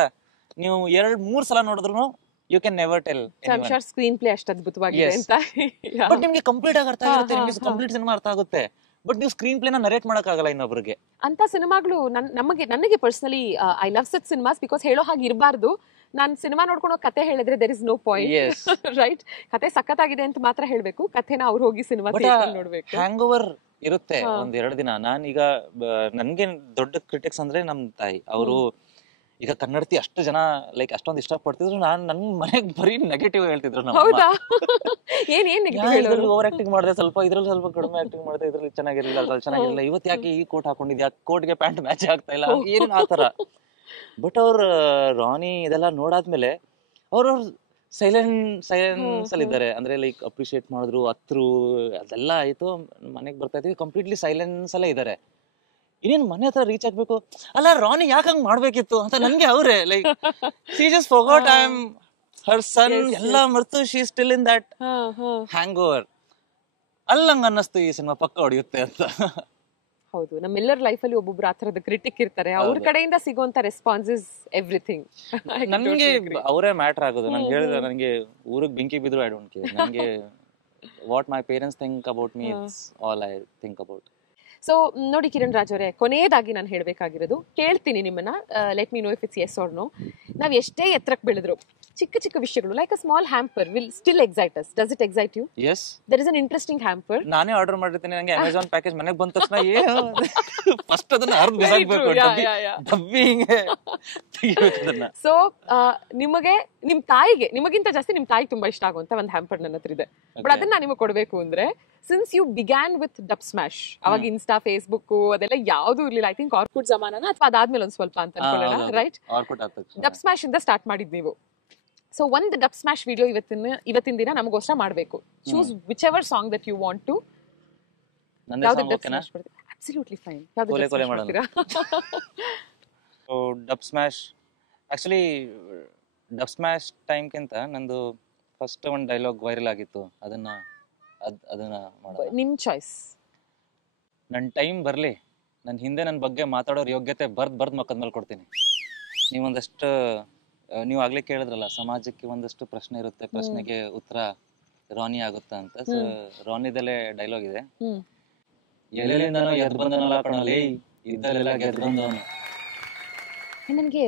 ನೀವು 2-3 ಸಲ ನೋಡಿದ್ರು you can never tell. Screenplay ಅಷ್ಟು ಅದ್ಭುತವಾಗಿದೆ ಅಂತ. ಬಟ್ ನಿಮ್ಗೆ ಕಂಪ್ಲೀಟ್ ಆಗಿ ಅರ್ಥ ಆಗುತ್ತೆ, ನಿಮ್ಗೆ ಕಂಪ್ಲೀಟ್ ಸಿನಿಮಾ ಅರ್ಥ ಆಗುತ್ತೆ, ಬಟ್ ನೀವು ಸ್ಕ್ರೀನ್ ಪ್ಲೇನ ನರೇಟ್ ಮಾಡಕ್ಕಾಗಲ್ಲ ಇನ್ನೊಬ್ರಿಗೆ. ಅಂತ ಸಿನಿಮಾಗಳು ನನಗೆ personally I love such cinemas, because ಹೇಳೋ ಹಾಗೆ ಇರಬಾರ್ದು. ನಾನು ಸಿನಿಮಾ ನೋಡ್ಕೊಂಡು ಕತೆ ಹೇಳಿದ್ರೆ there is no point, right? ಕತೆ ಸಖತ್ತಾಗಿದೆ ಅಂತ ಮಾತ್ರ ಹೇಳ್ಬೇಕು, ಕಥೆನ ಅವ್ರು ಹೋಗಿ ಸಿನಿಮಾ ನೋಡ್ಬೇಕು. ಹ್ಯಾಂಗ್ ಓವರ್ ಇರುತ್ತೆ 1-2 ದಿನ. ನಾನೀಗ ನನ್ಗೆ ದೊಡ್ಡ ಕ್ರಿಟಿಕ್ಸ್ ಅಂದ್ರೆ ನಮ್ ತಾಯಿ. ಅವರು ಈಗ ಕನ್ನಡತಿ ಅಷ್ಟು ಜನ ಲೈಕ್ ಅಷ್ಟೊಂದು ಇಷ್ಟಪಡ್ತಿದ್ರು, ನಾನು ನನ್ನ ಮನೆಗೆ ಬರೀ ನೆಗೆಟಿವ್ ಹೇಳ್ತಿದ್ರು ನಮ್ಮ ಹೌದಾ? ಏನ್ ನೆಗೆಟಿವ್ ಹೇಳೋರು? ಓವರ್ ಆಕ್ಟಿಂಗ್ ಮಾಡಿದೆ, ಸ್ವಲ್ಪ ಇದ್ರಲ್ಲಿ ಸ್ವಲ್ಪ ಕಡಿಮೆ ಆಕ್ಟಿಂಗ್ ಮಾಡಿದೆ, ಇದ್ರಲ್ಲಿ ಚೆನ್ನಾಗಿರಲಿಲ್ಲ, ಅದ್ರಲ್ಲಿ ಚೆನ್ನಾಗಿರಲಿಲ್ಲ, ಇವತ್ತು ಯಾಕೆ ಈ ಕೋಟ್ ಹಾಕೊಂಡಿದ್ಯಾ, ಕೋಟ್ಗೆ ಪ್ಯಾಂಟ್ ಮ್ಯಾಚ್ ಆಗ್ತಾ ಇಲ್ಲ, ಏನೇನು ಆ ಥರ. ಬಟ್ ಅವ್ರ ರಾನಿ ಇದೆಲ್ಲ ನೋಡಾದ್ಮೇಲೆ ಅವ್ರವ್ರ ಸೈಲೆನ್ಸ್ ಅಲ್ಲಿ ಇದ್ದಾರೆ. ಅಂದ್ರೆ ಲೈಕ್ ಅಪ್ರಿಶಿಯೇಟ್ ಮಾಡಿದ್ರು, ಹತ್ರು, ಅದೆಲ್ಲ ಆಯ್ತು, ಮನೆಗೆ ಬರ್ತಾ ಇದೀವಿ, ಕಂಪ್ಲೀಟ್ಲಿ ಸೈಲೆನ್ಸ್ ಅಲ್ಲೇ ಇದ್ದಾರೆ. ಇನ್ನೇನು ಮನೆ ಹತ್ರ ರೀಚ್ ಆಗ್ಬೇಕು, ಅಲ್ಲ ರಾನಿ ಯಾಕೆ ಹಂಗ್ ಮಾಡ್ಬೇಕಿತ್ತು ಅಂತ ನನ್ಗೆ ಅವ್ರೆ like she just forgot I am her son, ಎಲ್ಲ ಮರ್ತು she still in that hangover. ಅಲ್ಲಂಗ ಅನ್ನಿಸ್ತು ಈ ಸಿನಿಮಾ ಪಕ್ಕ ಹೊಡೆಯುತ್ತೆ ಅಂತ. ಹೌದು, ನಮ್ಮೆಲ್ಲರ ಲೈಫಲ್ಲಿ ಒಬ್ಬೊಬ್ರು ಆ ಥರದ ಕ್ರಿಟಿಕ್ ಇರ್ತಾರೆ, ಅವ್ರ ಕಡೆಯಿಂದ ಸಿಗುವಂತ ರೆಸ್ಪಾನ್ಸ್ ಇಸ್ ಎವ್ರಿಥಿಂಗ್. ನನ್ಗೆ ಅವರೇ ಮ್ಯಾಟರ್ ಆಗೋದು. ನನ್ಗೆ ಹೇಳಿದ್ರೆ ನನಗೆ ಊರಿಗೆ ಬೆಂಕಿ ಬಿದ್ರು ಐ ಡೋಂಟ್ ಕೇರ್. ನನಗೆ what my parents think about me it's all I think about. So ನೋಡಿ ಕಿರಣ್ ರಾಜ್ ಅವರೇ, ಕೊನೆಯದಾಗಿ ನಾನು ಹೇಳಬೇಕಾಗಿರೋದು, ಕೇಳ್ತೀನಿ ನಿಮ್ಮನ್ನ, let me know if it's yes or no. ನಾವು ಎಷ್ಟೇ ಎತ್ತರಕ್ಕೆ ಬೆಳೆದ್ರು ಚಿಕ್ಕ ಚಿಕ್ಕ ವಿಷಯಗಳು like a small hamper will still excite us. Does it excite you? Yes, there is an interesting hamper. ನಾನೇ ಆರ್ಡರ್ ಮಾಡಿರ್ತೀನಿ, ನನಗೆ ಅಮೆಜಾನ್ ಪ್ಯಾಕೇಜ್ ಮನೆಗೆ ಬಂದ ತಕ್ಷಣ ಫಸ್ಟ್ ಅದನ್ನ ಅರ್ಧ ಬಿಸಾಕ್ಬೇಕು, ಡಬ್ಬಿ ಹಿಂಗೆ ತೆಗಿಬೇಕು ಅದನ್ನ. ಸೊ ನಿಮಗೆ ನಿಮ್ ತಾಯಿಗೆ, ನಿಮಗಿಂತ ಜಾಸ್ತಿ ನಿಮ್ ತಾಯಿಗೆ ತುಂಬಾ ಇಷ್ಟ ಆಗುವಂತ ಒಂದು ಹ್ಯಾಂಪರ್ ನನ್ನ ಹತ್ರ ಇದೆ. ಬಟ್ ಅದನ್ನ ನಾನು ನಿಮಗೆ ಕೊಡ್ಬೇಕು ಅಂದ್ರೆ, since you began with Dubsmash, ಅವಾಗ ಇನ್ಸ್ಟಾ, ಫೇಸ್ಬುಕ್ ಅದೆಲ್ಲ ಯಾವ್ದು ಇರ್ಲಿಲ್ಲ. ಐ ಥಿಂಕ್ ಆರ್ಕುಟ್ ಜಮಾನನ ಅಥವಾ ಅದಾದ್ಮೇಲೆ ಒಂದ್ ಸ್ವಲ್ಪ ಅಂತ ಅನ್ಕೊಳ್ಳೋಣ, ರೈಟ್? ಡಬ್ ಸ್ಮ್ಯಾಶ್ ಇಂದ ಸ್ಟಾರ್ಟ್ ಮಾಡಿದ್ ನೀವು. ಸೊ ಒಂದು ಡಬ್ ಸ್ಮ್ಯಾಶ್ ವಿಡಿಯೋ ಇವತ್ತಿನ ದಿನ ನಮಗೋಸ್ಕರ ಮಾಡಬೇಕು. Choose whichever song that you want to. ಯಾವ್ದು ಡಬ್ ಸ್ಮ್ಯಾಶ್ ಮಾಡ್ತೀರಾ? Absolutely fine. ಯಾವ್ದು ಡಬ್ ಸ್ಮ್ಯಾಶ್ ಮಾಡ್ತೀರಾ? Dubsmash actually Dubsmash ಟೈಮ್ಗಿಂತ ನಂದು ಫಸ್ಟ್ ಒಂದು ಡೈಲಾಗ್ ವೈರಲ್ ಆಗಿತ್ತು, ಅದನ್ನ ಮಾಡೋಣ. ನಿಮ್ ಚಾಯ್ಸ್. ನನ್ನ ಟೈಮ್ ಬರಲಿ, ನನ್ನ ಹಿಂದೆ ನನ್ನ ಬಗ್ಗೆ ಮಾತಾಡೋರ್ ಯೋಗ್ಯತೆ ಬರ್ದ್ ಮಕ್ಕದ ಮೇಲೆ ಕೊಡ್ತೀನಿ. ನೀವು ಆಗ್ಲೇ ಕೇಳಿದ್ರಲ್ಲ, ಸಮಾಜಕ್ಕೆ ಒಂದಷ್ಟು ಪ್ರಶ್ನೆ ಇರುತ್ತೆ, ಪ್ರಶ್ನೆಗೆ ಉತ್ತರ ರಾನಿ ಆಗುತ್ತಾ ಅಂತ. ಸೊ ರಾನಿದಲ್ಲೇ ಡೈಲಾಗ್ ಇದೆ, ಎಲ್ಲೆಲ್ಲಿಂದನೋ ಎದ್ದು ಬಂದನಲ್ಲ ಕಣಲ್ಲಿ, ಇದ್ದಲ್ಲೆಲ್ಲ ಗೆದ್ದು ಬಂದವನು. ನನಗೆ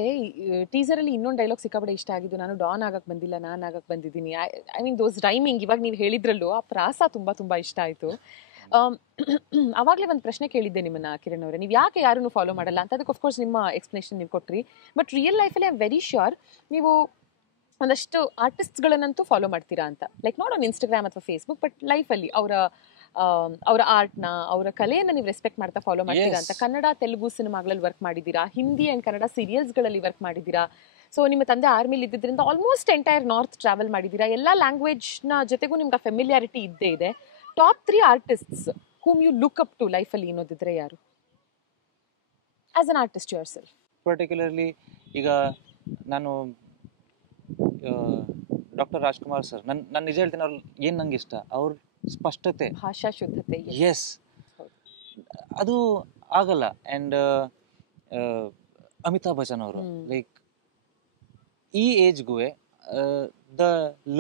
ಟೀಸರ್ ಅಲ್ಲಿ ಇನ್ನೊಂದು ಡೈಲಾಗ್ ಸಿಕ್ಕಾಪಟ್ಟೆ ಇಷ್ಟ ಆಗಿದ್ದು, ನಾನು ಡಾನ್ ಆಗಕ್ ಬಂದಿಲ್ಲ, ನಾನು ಆಗಕ್ ಬಂದಿದ್ದೀನಿ. ಐ ಮೀನ್ ದೋಸ್ ರೈಮಿಂಗ್, ಇವಾಗ ನೀವು ಹೇಳಿದ್ರಲ್ಲೂ ಆ ಪ್ರಾಸ ತುಂಬಾ ತುಂಬಾ ಇಷ್ಟ ಆಯ್ತು. ಅವಾಗಲೇ ಒಂದು ಪ್ರಶ್ನೆ ಕೇಳಿದ್ದೆ ನಿಮ್ಮನ್ನ ಕಿರಣ್ ಅವರೇ, ನೀವು ಯಾಕೆ ಯಾರನ್ನು ಫಾಲೋ ಮಾಡಲ್ಲ ಅಂತ. ಅದಕ್ಕೆ ಆಫ್ಕೋರ್ಸ್ ನಿಮ್ಮ ಎಕ್ಸ್ಪ್ಲನೇಷನ್ ನೀವು ಕೊಟ್ರಿ. ಬಟ್ ರಿಯಲ್ ಲೈಫಲ್ಲಿ ಐ ಆಮ್ ವೆರಿ ಶ್ಯೂರ್ ನೀವು ಒಂದಷ್ಟು ಆರ್ಟಿಸ್ಟ್ಗಳನ್ನಂತೂ ಫಾಲೋ ಮಾಡ್ತೀರಾ ಅಂತ, ಲೈಕ್ ನಾಟ್ ಆನ್ ಇನ್ಸ್ಟಾಗ್ರಾಮ್ ಅಥವಾ ಫೇಸ್ಬುಕ್, ಬಟ್ ಲೈಫಲ್ಲಿ ಅವರ ಆರ್ಟ್ನ, ಅವರ ಕಲೆಯನ್ನು ನೀವು ರೆಸ್ಪೆಕ್ಟ್ ಮಾಡ್ತಾ ಫಾಲೋ ಮಾಡ್ತೀರಾ ಅಂತ. ಕನ್ನಡ, ತೆಲುಗು ಸಿನಿಮಾಗಳಲ್ಲಿ ವರ್ಕ್ ಮಾಡಿದ್ದೀರಾ, ಹಿಂದಿ ಆ್ಯಂಡ್ ಕನ್ನಡ ಸೀರಿಯಲ್ಸ್ಗಳಲ್ಲಿ ವರ್ಕ್ ಮಾಡಿದ್ದೀರಾ. ಸೊ ನಿಮ್ಮ ತಂದೆ ಆರ್ಮಿಲಿ ಇದ್ದಿದ್ದರಿಂದ ಆಲ್ಮೋಸ್ಟ್ ಎಂಟೈರ್ ನಾರ್ತ್ ಟ್ರಾವೆಲ್ ಮಾಡಿದ್ದೀರಾ. ಎಲ್ಲ ಲ್ಯಾಂಗ್ವೇಜ್ನ ಜೊತೆಗೂ ನಿಮ್ಗೆ ಫೆಮಿಲಿಯಾರಿಟಿ ಇದ್ದೇ ಇದೆ. Top 3 artists whom you look up to life ಅಲ್ಲಿ ಅನ್ನೋದಿದ್ರೆ ಯಾರು? As an artist your self. Particularly ಈಗ ನಾನು ಡಾಕ್ಟರ್ ರಾಜ್ಕುಮಾರ್ ಸರ್, ನಾನು ನಿಜ ಹೇಳ್ತೀನಿ, ಅವ್ರು ಏನು ನಂಗೆ ಇಷ್ಟ, ಅವ್ರ ಸ್ಪಷ್ಟತೆ, ಭಾಷಾ ಶುದ್ಧತೆ. ಎಸ್, ಅದು ಆಗಲ್ಲ. ಆ್ಯಂಡ್ ಅಮಿತಾಬ್ ಬಚ್ಚನ್ ಅವರು, ಲೈಕ್ ಈ ಏಜ್ಗೂ ದ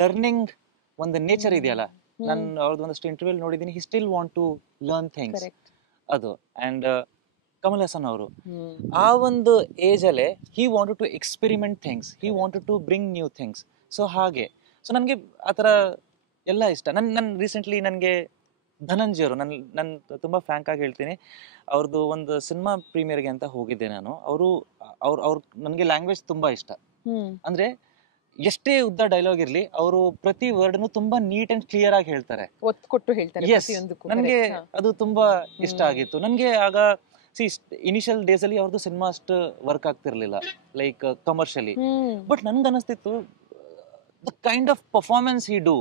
ಲರ್ನಿಂಗ್ ಒಂದು ನೇಚರ್ ಇದೆಯಲ್ಲ, ನಾನು ಅವ್ರದ್ದು ಒಂದಷ್ಟು ಇಂಟರ್ವ್ಯೂ ನೋಡಿದ್ದೀನಿ, he still want to learn things, ಅದು. ಆ್ಯಂಡ್ ಕಮಲ್ ಹಾಸನ್ ಅವರು ಆ ಒಂದು ಏಜಲ್ಲೇ he wanted to experiment things, he wanted to bring new things. So ಹಾಗೆ, ಸೊ ನನಗೆ ಆ ಥರ ಎಲ್ಲ ಇಷ್ಟ. ನನ್ನ ರೀಸೆಂಟ್ಲಿ ನನಗೆ ಧನಂಜಯ್ ಅವರು, ನಾನು ತುಂಬ ಫ್ರ್ಯಾಂಕ್ ಆಗಿ ಹೇಳ್ತೀನಿ, ಅವ್ರದ್ದು ಒಂದು ಸಿನಿಮಾ ಪ್ರೀಮಿಯರ್ಗೆ ಅಂತ ಹೋಗಿದ್ದೆ ನಾನು. ಅವ್ರು ನನಗೆ ಲ್ಯಾಂಗ್ವೇಜ್ ತುಂಬ ಇಷ್ಟ. ಅಂದರೆ ಎಷ್ಟೇ ಉದ್ದ ಡೈಲಾಗ್ ಇರ್ಲಿ, ಅವರು ಪ್ರತಿ ವರ್ಡ್ನು ತುಂಬಾ ನೀಟ್ ಅಂಡ್ ಕ್ಲಿಯರ್ ಆಗಿ ಹೇಳ್ತಾರೆ, ಒತ್ತು ಕೊಟ್ಟು ಹೇಳ್ತಾರೆ. ನನಗೆ ಅದು ತುಂಬಾ ಇಷ್ಟ ಆಗಿತ್ತು. ನನಗೆ ಆಗ ಇನಿಷಿಯಲ್ ಡೇಸ್ ಅಲ್ಲಿ ಅವ್ರದ್ದು ಸಿನಿಮಾ ಅಷ್ಟು ವರ್ಕ್ ಆಗ್ತಿರ್ಲಿಲ್ಲ, ಲೈಕ್ ಕಮರ್ಷಿಯಲಿ. ಬಟ್ ನನ್ಗೆ ಅನಿಸ್ತಿತ್ತು, the kind of performance he do,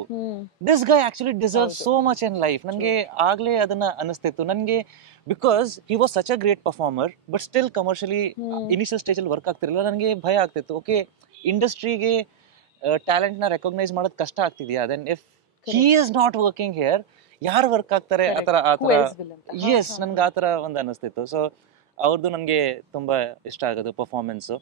this guy actually deserve so much in life. ನನಗೆ ಆಗ್ಲೇ ಅದನ್ನ ಅನಿಸ್ತಿತ್ತು ನನಗೆ, because he was such a great performer, but still commercially initial stage ಅಲ್ಲಿ ವರ್ಕ್ ಆಗ್ತಿರ್ಲಿಲ್ಲ. ನನಗೆ ಭಯ ಆಗ್ತಿತ್ತು, ಓಕೆ ಇಂಡಸ್ಟ್ರಿಗೆ ಟ್ಯಾಲೆಂಟ್ ನ ರೆಕಗ್ನೈಸ್ ಮಾಡೋದು ಕಷ್ಟ ಆಗ್ತಿದ್ಯಾ, then if he is not working here, ಯಾರು ವರ್ಕ್ ಆಗ್ತಾರೆ ಆತರ. ಎಸ್, ನನ್ಗೆ ಆತರ ಒಂದು ಅನಿಸ್ತಿತ್ತು. ಸೊ ಅವ್ರದ್ದು ನನಗೆ ತುಂಬಾ ಇಷ್ಟ ಆಗೋದು ಪರ್ಫಾರ್ಮೆನ್ಸು.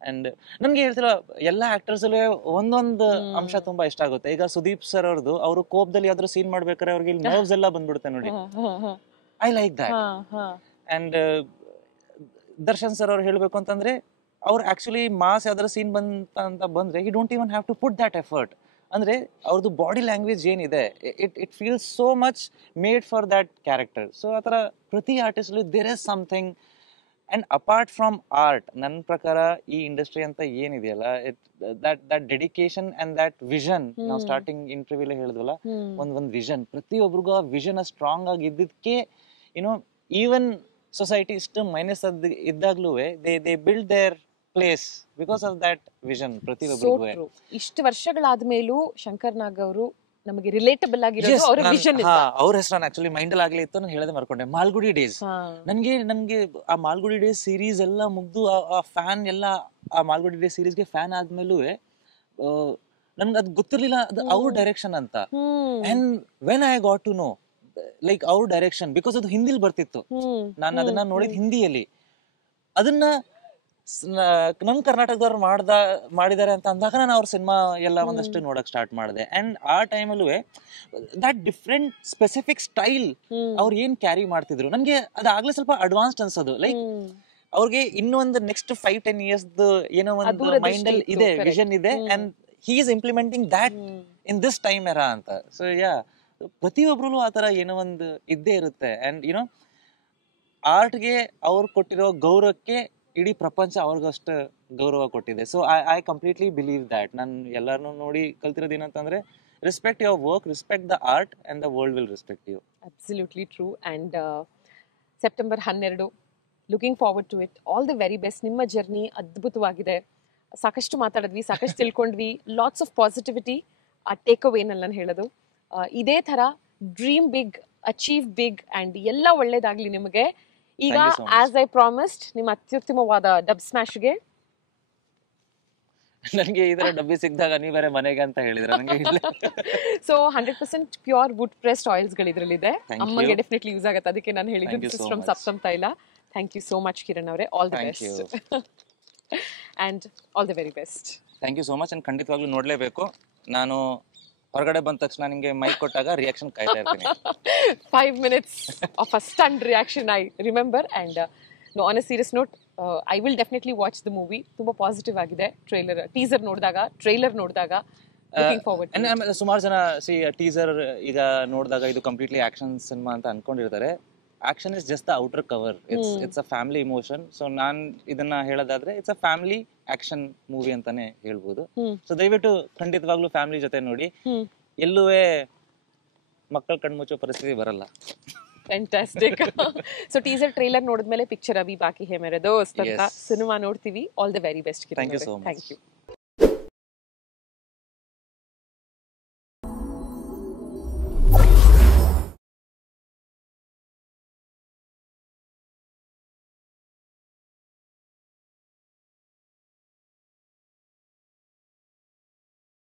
ಅಂಡ್ ನನ್ಗೆ ಹೇಳ್ತಿಲ್ಲ, ಎಲ್ಲ ಆಕ್ಟರ್ಸ್ ಅಲ್ಲಿ ಒಂದೊಂದು ಅಂಶ ತುಂಬಾ ಇಷ್ಟ ಆಗುತ್ತೆ. ಈಗ ಸುದೀಪ್ ಸರ್ ಅವ್ರದ್ದು, ಅವರು ಕೋಪದಲ್ಲಿ ಯಾವ್ದಾದ್ರು ಸೀನ್ ಮಾಡ್ಬೇಕಾದ್ರೆ ಅವ್ರಿಗೆ ನರ್ವ್ಸ್ ಎಲ್ಲ ಬಂದ್ಬಿಡುತ್ತೆ ನೋಡಿ, I like that. And Darshan sir ಅವ್ರು ಹೇಳ್ಬೇಕು ಅಂತಂದ್ರೆ, ಅವ್ರು ಆಕ್ಚುಲಿ ಮಾಸ್ ಯಾವ್ದಾದ್ರು ಸೀನ್ ಅಂತ ಬಂದ್ರೆ you don't even have to put that effort. ಅಂದ್ರೆ ಅವ್ರದ್ದು ಬಾಡಿ ಲ್ಯಾಂಗ್ವೇಜ್ ಏನಿದೆ, it feels so much made for that character. So ಆ ಥರ ಪ್ರತಿ artist there is something and apart from art ನನ್ನ ಪ್ರಕಾರ ಈ ಇಂಡಸ್ಟ್ರಿ ಅಂತ ಏನಿದೆಯಲ್ಲ that dedication and that vision ನಾವು ಸ್ಟಾರ್ಟಿಂಗ್ ಇಂಟರ್ವ್ಯೂಲೇ ಹೇಳಿದ್ವಲ್ಲ, ಒಂದ್ ವಿಷನ್, ಪ್ರತಿಯೊಬ್ಬರಿಗೂ ಆ ವಿಷನ್ ಸ್ಟ್ರಾಂಗ್ ಆಗಿ ಇದ್ದಿದ್ದಕ್ಕೆ ಯುನೋ ಈವನ್ ಸೊಸೈಟಿ ಇಷ್ಟು ಮೈನಸ್ ಇದ್ದಾಗ್ಲೂ they build their place because of that vision. ಪ್ರತಿಯೊಬ್ಬರಿಗೂ ಇಷ್ಟು ವರ್ಷಗಳಾದ್ಮೇಲೂ ಶಂಕರ್ ನಾಗ್ ಅವರು ನಮಗೆ ರಿಲೇಟಬಲ್ ಆಗಿರೋದು ಅವರ ವಿಷನ್. ಅವ್ರ ಹೆಸರು ನಾನು ಆಕ್ಚುಲಿ ಮೈಂಡ್ ಅಲ್ಲಿ ಆಗ್ಲಿ ಇತ್ತು, ನಾನು ಹೇಳದೆ ಮರ್ಕೊಂಡೆ. ಮಾಲ್ಗುಡಿ ಡೇಸ್, ನನ್ಗೆ ಆ ಮಾಲ್ಗುಡಿ ಡೇಸ್ ಸೀರೀಸ್ ಎಲ್ಲ ಮುಗ್ದು ಆ ಫ್ಯಾನ್ ಎಲ್ಲ ಆ ಮಾಲ್ಗುಡಿ ಡೇಸ್ ಸೀರೀಸ್ಗೆ ಫ್ಯಾನ್ ಆದ್ಮೇಲೂ ನನ್ಗೆ ಅದು ಗೊತ್ತಿರ್ಲಿಲ್ಲ ಅದು ಅವ್ರ ಡೈರೆಕ್ಷನ್ ಅಂತ. And when I got to know like ಅವ್ರ ಡೈರೆಕ್ಷನ್, ಬಿಕಾಸ್ ಅದು ಹಿಂದಿಲಿ ಬರ್ತಿತ್ತು, ನಾನು ಅದನ್ನ ನೋಡಿದ್ ಹಿಂದಿಯಲ್ಲಿ, ಅದನ್ನ ನಮ್ ಕರ್ನಾಟಕದವ್ರು ಮಾಡಿದ್ದಾರೆ ಅಂತ ಅಂದಾಗ ನಾನು ಅವ್ರ ಸಿನಿಮಾ ಎಲ್ಲ ಒಂದಷ್ಟು ನೋಡಕ್ ಸ್ಟಾರ್ಟ್ ಮಾಡಿದೆ. ಅಂಡ್ ಆ ಟೈಮಲ್ಲೂ ದಟ್ ಡಿಫ್ರೆಂಟ್ ಸ್ಪೆಸಿಫಿಕ್ ಸ್ಟೈಲ್ ಅವ್ರು ಏನ್ ಕ್ಯಾರಿ ಮಾಡ್ತಿದ್ರು ನನ್ಗೆ ಅದಾಗ್ಲೇ ಸ್ವಲ್ಪ ಅಡ್ವಾನ್ಸ್ಡ್ ಅನ್ಸೋದು. ಲೈಕ್ ಅವ್ರಿಗೆ ಇನ್ನೊಂದು ನೆಕ್ಸ್ಟ್ 5-10 years ಏನೋ ಒಂದು ಮೈಂಡ್ ಅಲ್ಲಿ ಇದೆ, ವಿಷನ್ ಇದೆ, and he is implementing that in this time era ಅಂತ. ಸೊ ಯಾ, ಪ್ರತಿಯೊಬ್ರು ಆತರ ಏನೋ ಒಂದು ಇದ್ದೇ ಇರುತ್ತೆ. ಅಂಡ್ ಯುನೋ ಆರ್ಟ್ಗೆ ಅವ್ರು ಕೊಟ್ಟಿರೋ ಗೌರವಕ್ಕೆ ಇಡೀ ಪ್ರಪಂಚ ಅವ್ರಿಗಷ್ಟು ಗೌರವ ಕೊಟ್ಟಿದೆ. So I completely believe that. ನಾನು ಎಲ್ಲರನ್ನೂ ನೋಡಿ ಕಲ್ತಿರೋದು ಏನಂತಂದ್ರೆ, respect your work, respect the art, and the world will respect you. Absolutely true. And September 12, looking forward to it. All the very best. ನಿಮ್ಮ ಜರ್ನಿ ಅದ್ಭುತವಾಗಿದೆ. ಸಾಕಷ್ಟು ಮಾತಾಡಿದ್ವಿ, ಸಾಕಷ್ಟು ತಿಳ್ಕೊಂಡ್ವಿ. ಲಾಟ್ಸ್ ಆಫ್ ಪಾಸಿಟಿವಿಟಿ ಆ ಟೇಕ್ ಅವೇನಲ್ಲಿ ನಾನು ಹೇಳೋದು. ಇದೇ ಥರ dream big, achieve big, and ಎಲ್ಲ ಒಳ್ಳೇದಾಗಲಿ ನಿಮಗೆ. ಈಗ ಆಸ್ ಐ ಪ್ರಾಮಿಸ್ಡ್, ನಿಮ್ಮ ಅತ್ಯುತ್ತಮವಾದ ಡಬ್ ಸ್ಮ್ಯಾಶ್ಗೆ ನನಗೆ ಇದರ ಡಬ್ಬಿ ಸಿಕ್ಕಿದಾಗ ನೀವು ಬೇರೆ ಮನೆಗೆ ಅಂತ ಹೇಳಿದ್ರೆ ನನಗೆ so 100% pure wood pressed oils ಗಳು ಇದರಲ್ಲಿದೆ. ಅಮ್ಮಗೆ ಡೆಫಿನೆಟ್ಲಿ ಯೂಸ್ ಆಗುತ್ತೆ, ಅದಕ್ಕೆ ನಾನು ಹೇಳಿದ್ದು ಫ್ರಮ್ ಸಪ್ತಮ್ ತೈಲ. Thank you so much Kiran ಅವರೇ. All the best and all the very best. Thank you so much. And ಖಂಡಿತವಾಗ್ಲೂ ನೋಡ್ಲೇಬೇಕು. ನಾನು ಹೊರಗಡೆ ಬಂದ ತಕ್ಷಣ ನಿಮಗೆ ಮೈಕ್ ಕೊಟ್ಟಾಗ ರಿಯಾಕ್ಷನ್ ಕಾಯ್ತಾ ಇರ್ತೀನಿ. 5 minutes of a stunned reaction I remember. And no, on a serious note, I will definitely watch the movie. ತುಂಬಾ ಪಾಸಿಟಿವ್ ಆಗಿದೆ. ಟೀಸರ್ ನೋಡಿದಾಗ, ಟ್ರೈಲರ್ ನೋಡಿದಾಗ ಲುಕಿಂಗ್ ಫಾರ್ವರ್ಡ್. ಅಂಡ್ ಸುಮಾರು ಜನ ಟೀಸರ್ ಈಗ ನೋಡಿದಾಗ ಇದು ಕಂಪ್ಲೀಟ್ಲಿ ಆಕ್ಷನ್ ಸಿನಿಮಾ ಅಂತ ಅನ್ಕೊಂಡಿರ್ತಾರೆ. Action is just the outer cover. It's a family emotion. So ನಾನ್ ಇದನ್ನ ಹೇಳೋದಾದ್ರೆ it's a family action movie ಅಂತಾನೆ ಹೇಳ್ಬೋದು. ಸೊ ದಯವಿಟ್ಟು ಖಂಡಿತವಾಗ್ಲೂ ಫ್ಯಾಮಿಲಿ ಜೊತೆ ನೋಡಿ. ಎಲ್ಲೂ ಮಕ್ಕಳ ಕಣ್ಮುಚ್ಚೋ ಪರಿಸ್ಥಿತಿ ಬರಲ್ಲ. ಫ್ಯಾಂಟಾಸ್ಟಿಕ್. ಸೊ ಟೀಸರ್ ಟ್ರೈಲರ್ ನೋಡಿದ್ಮೇಲೆ ಪಿಕ್ಚರ್ ಅಭಿ ಬಾಕಿ ಹೇ ಮೇರೆ ದೋಸ್ತ್ ಅಂತ ಸಿನಿಮಾ ನೋಡ್ತೀವಿ. All the very best. Thank you so much. Thank you.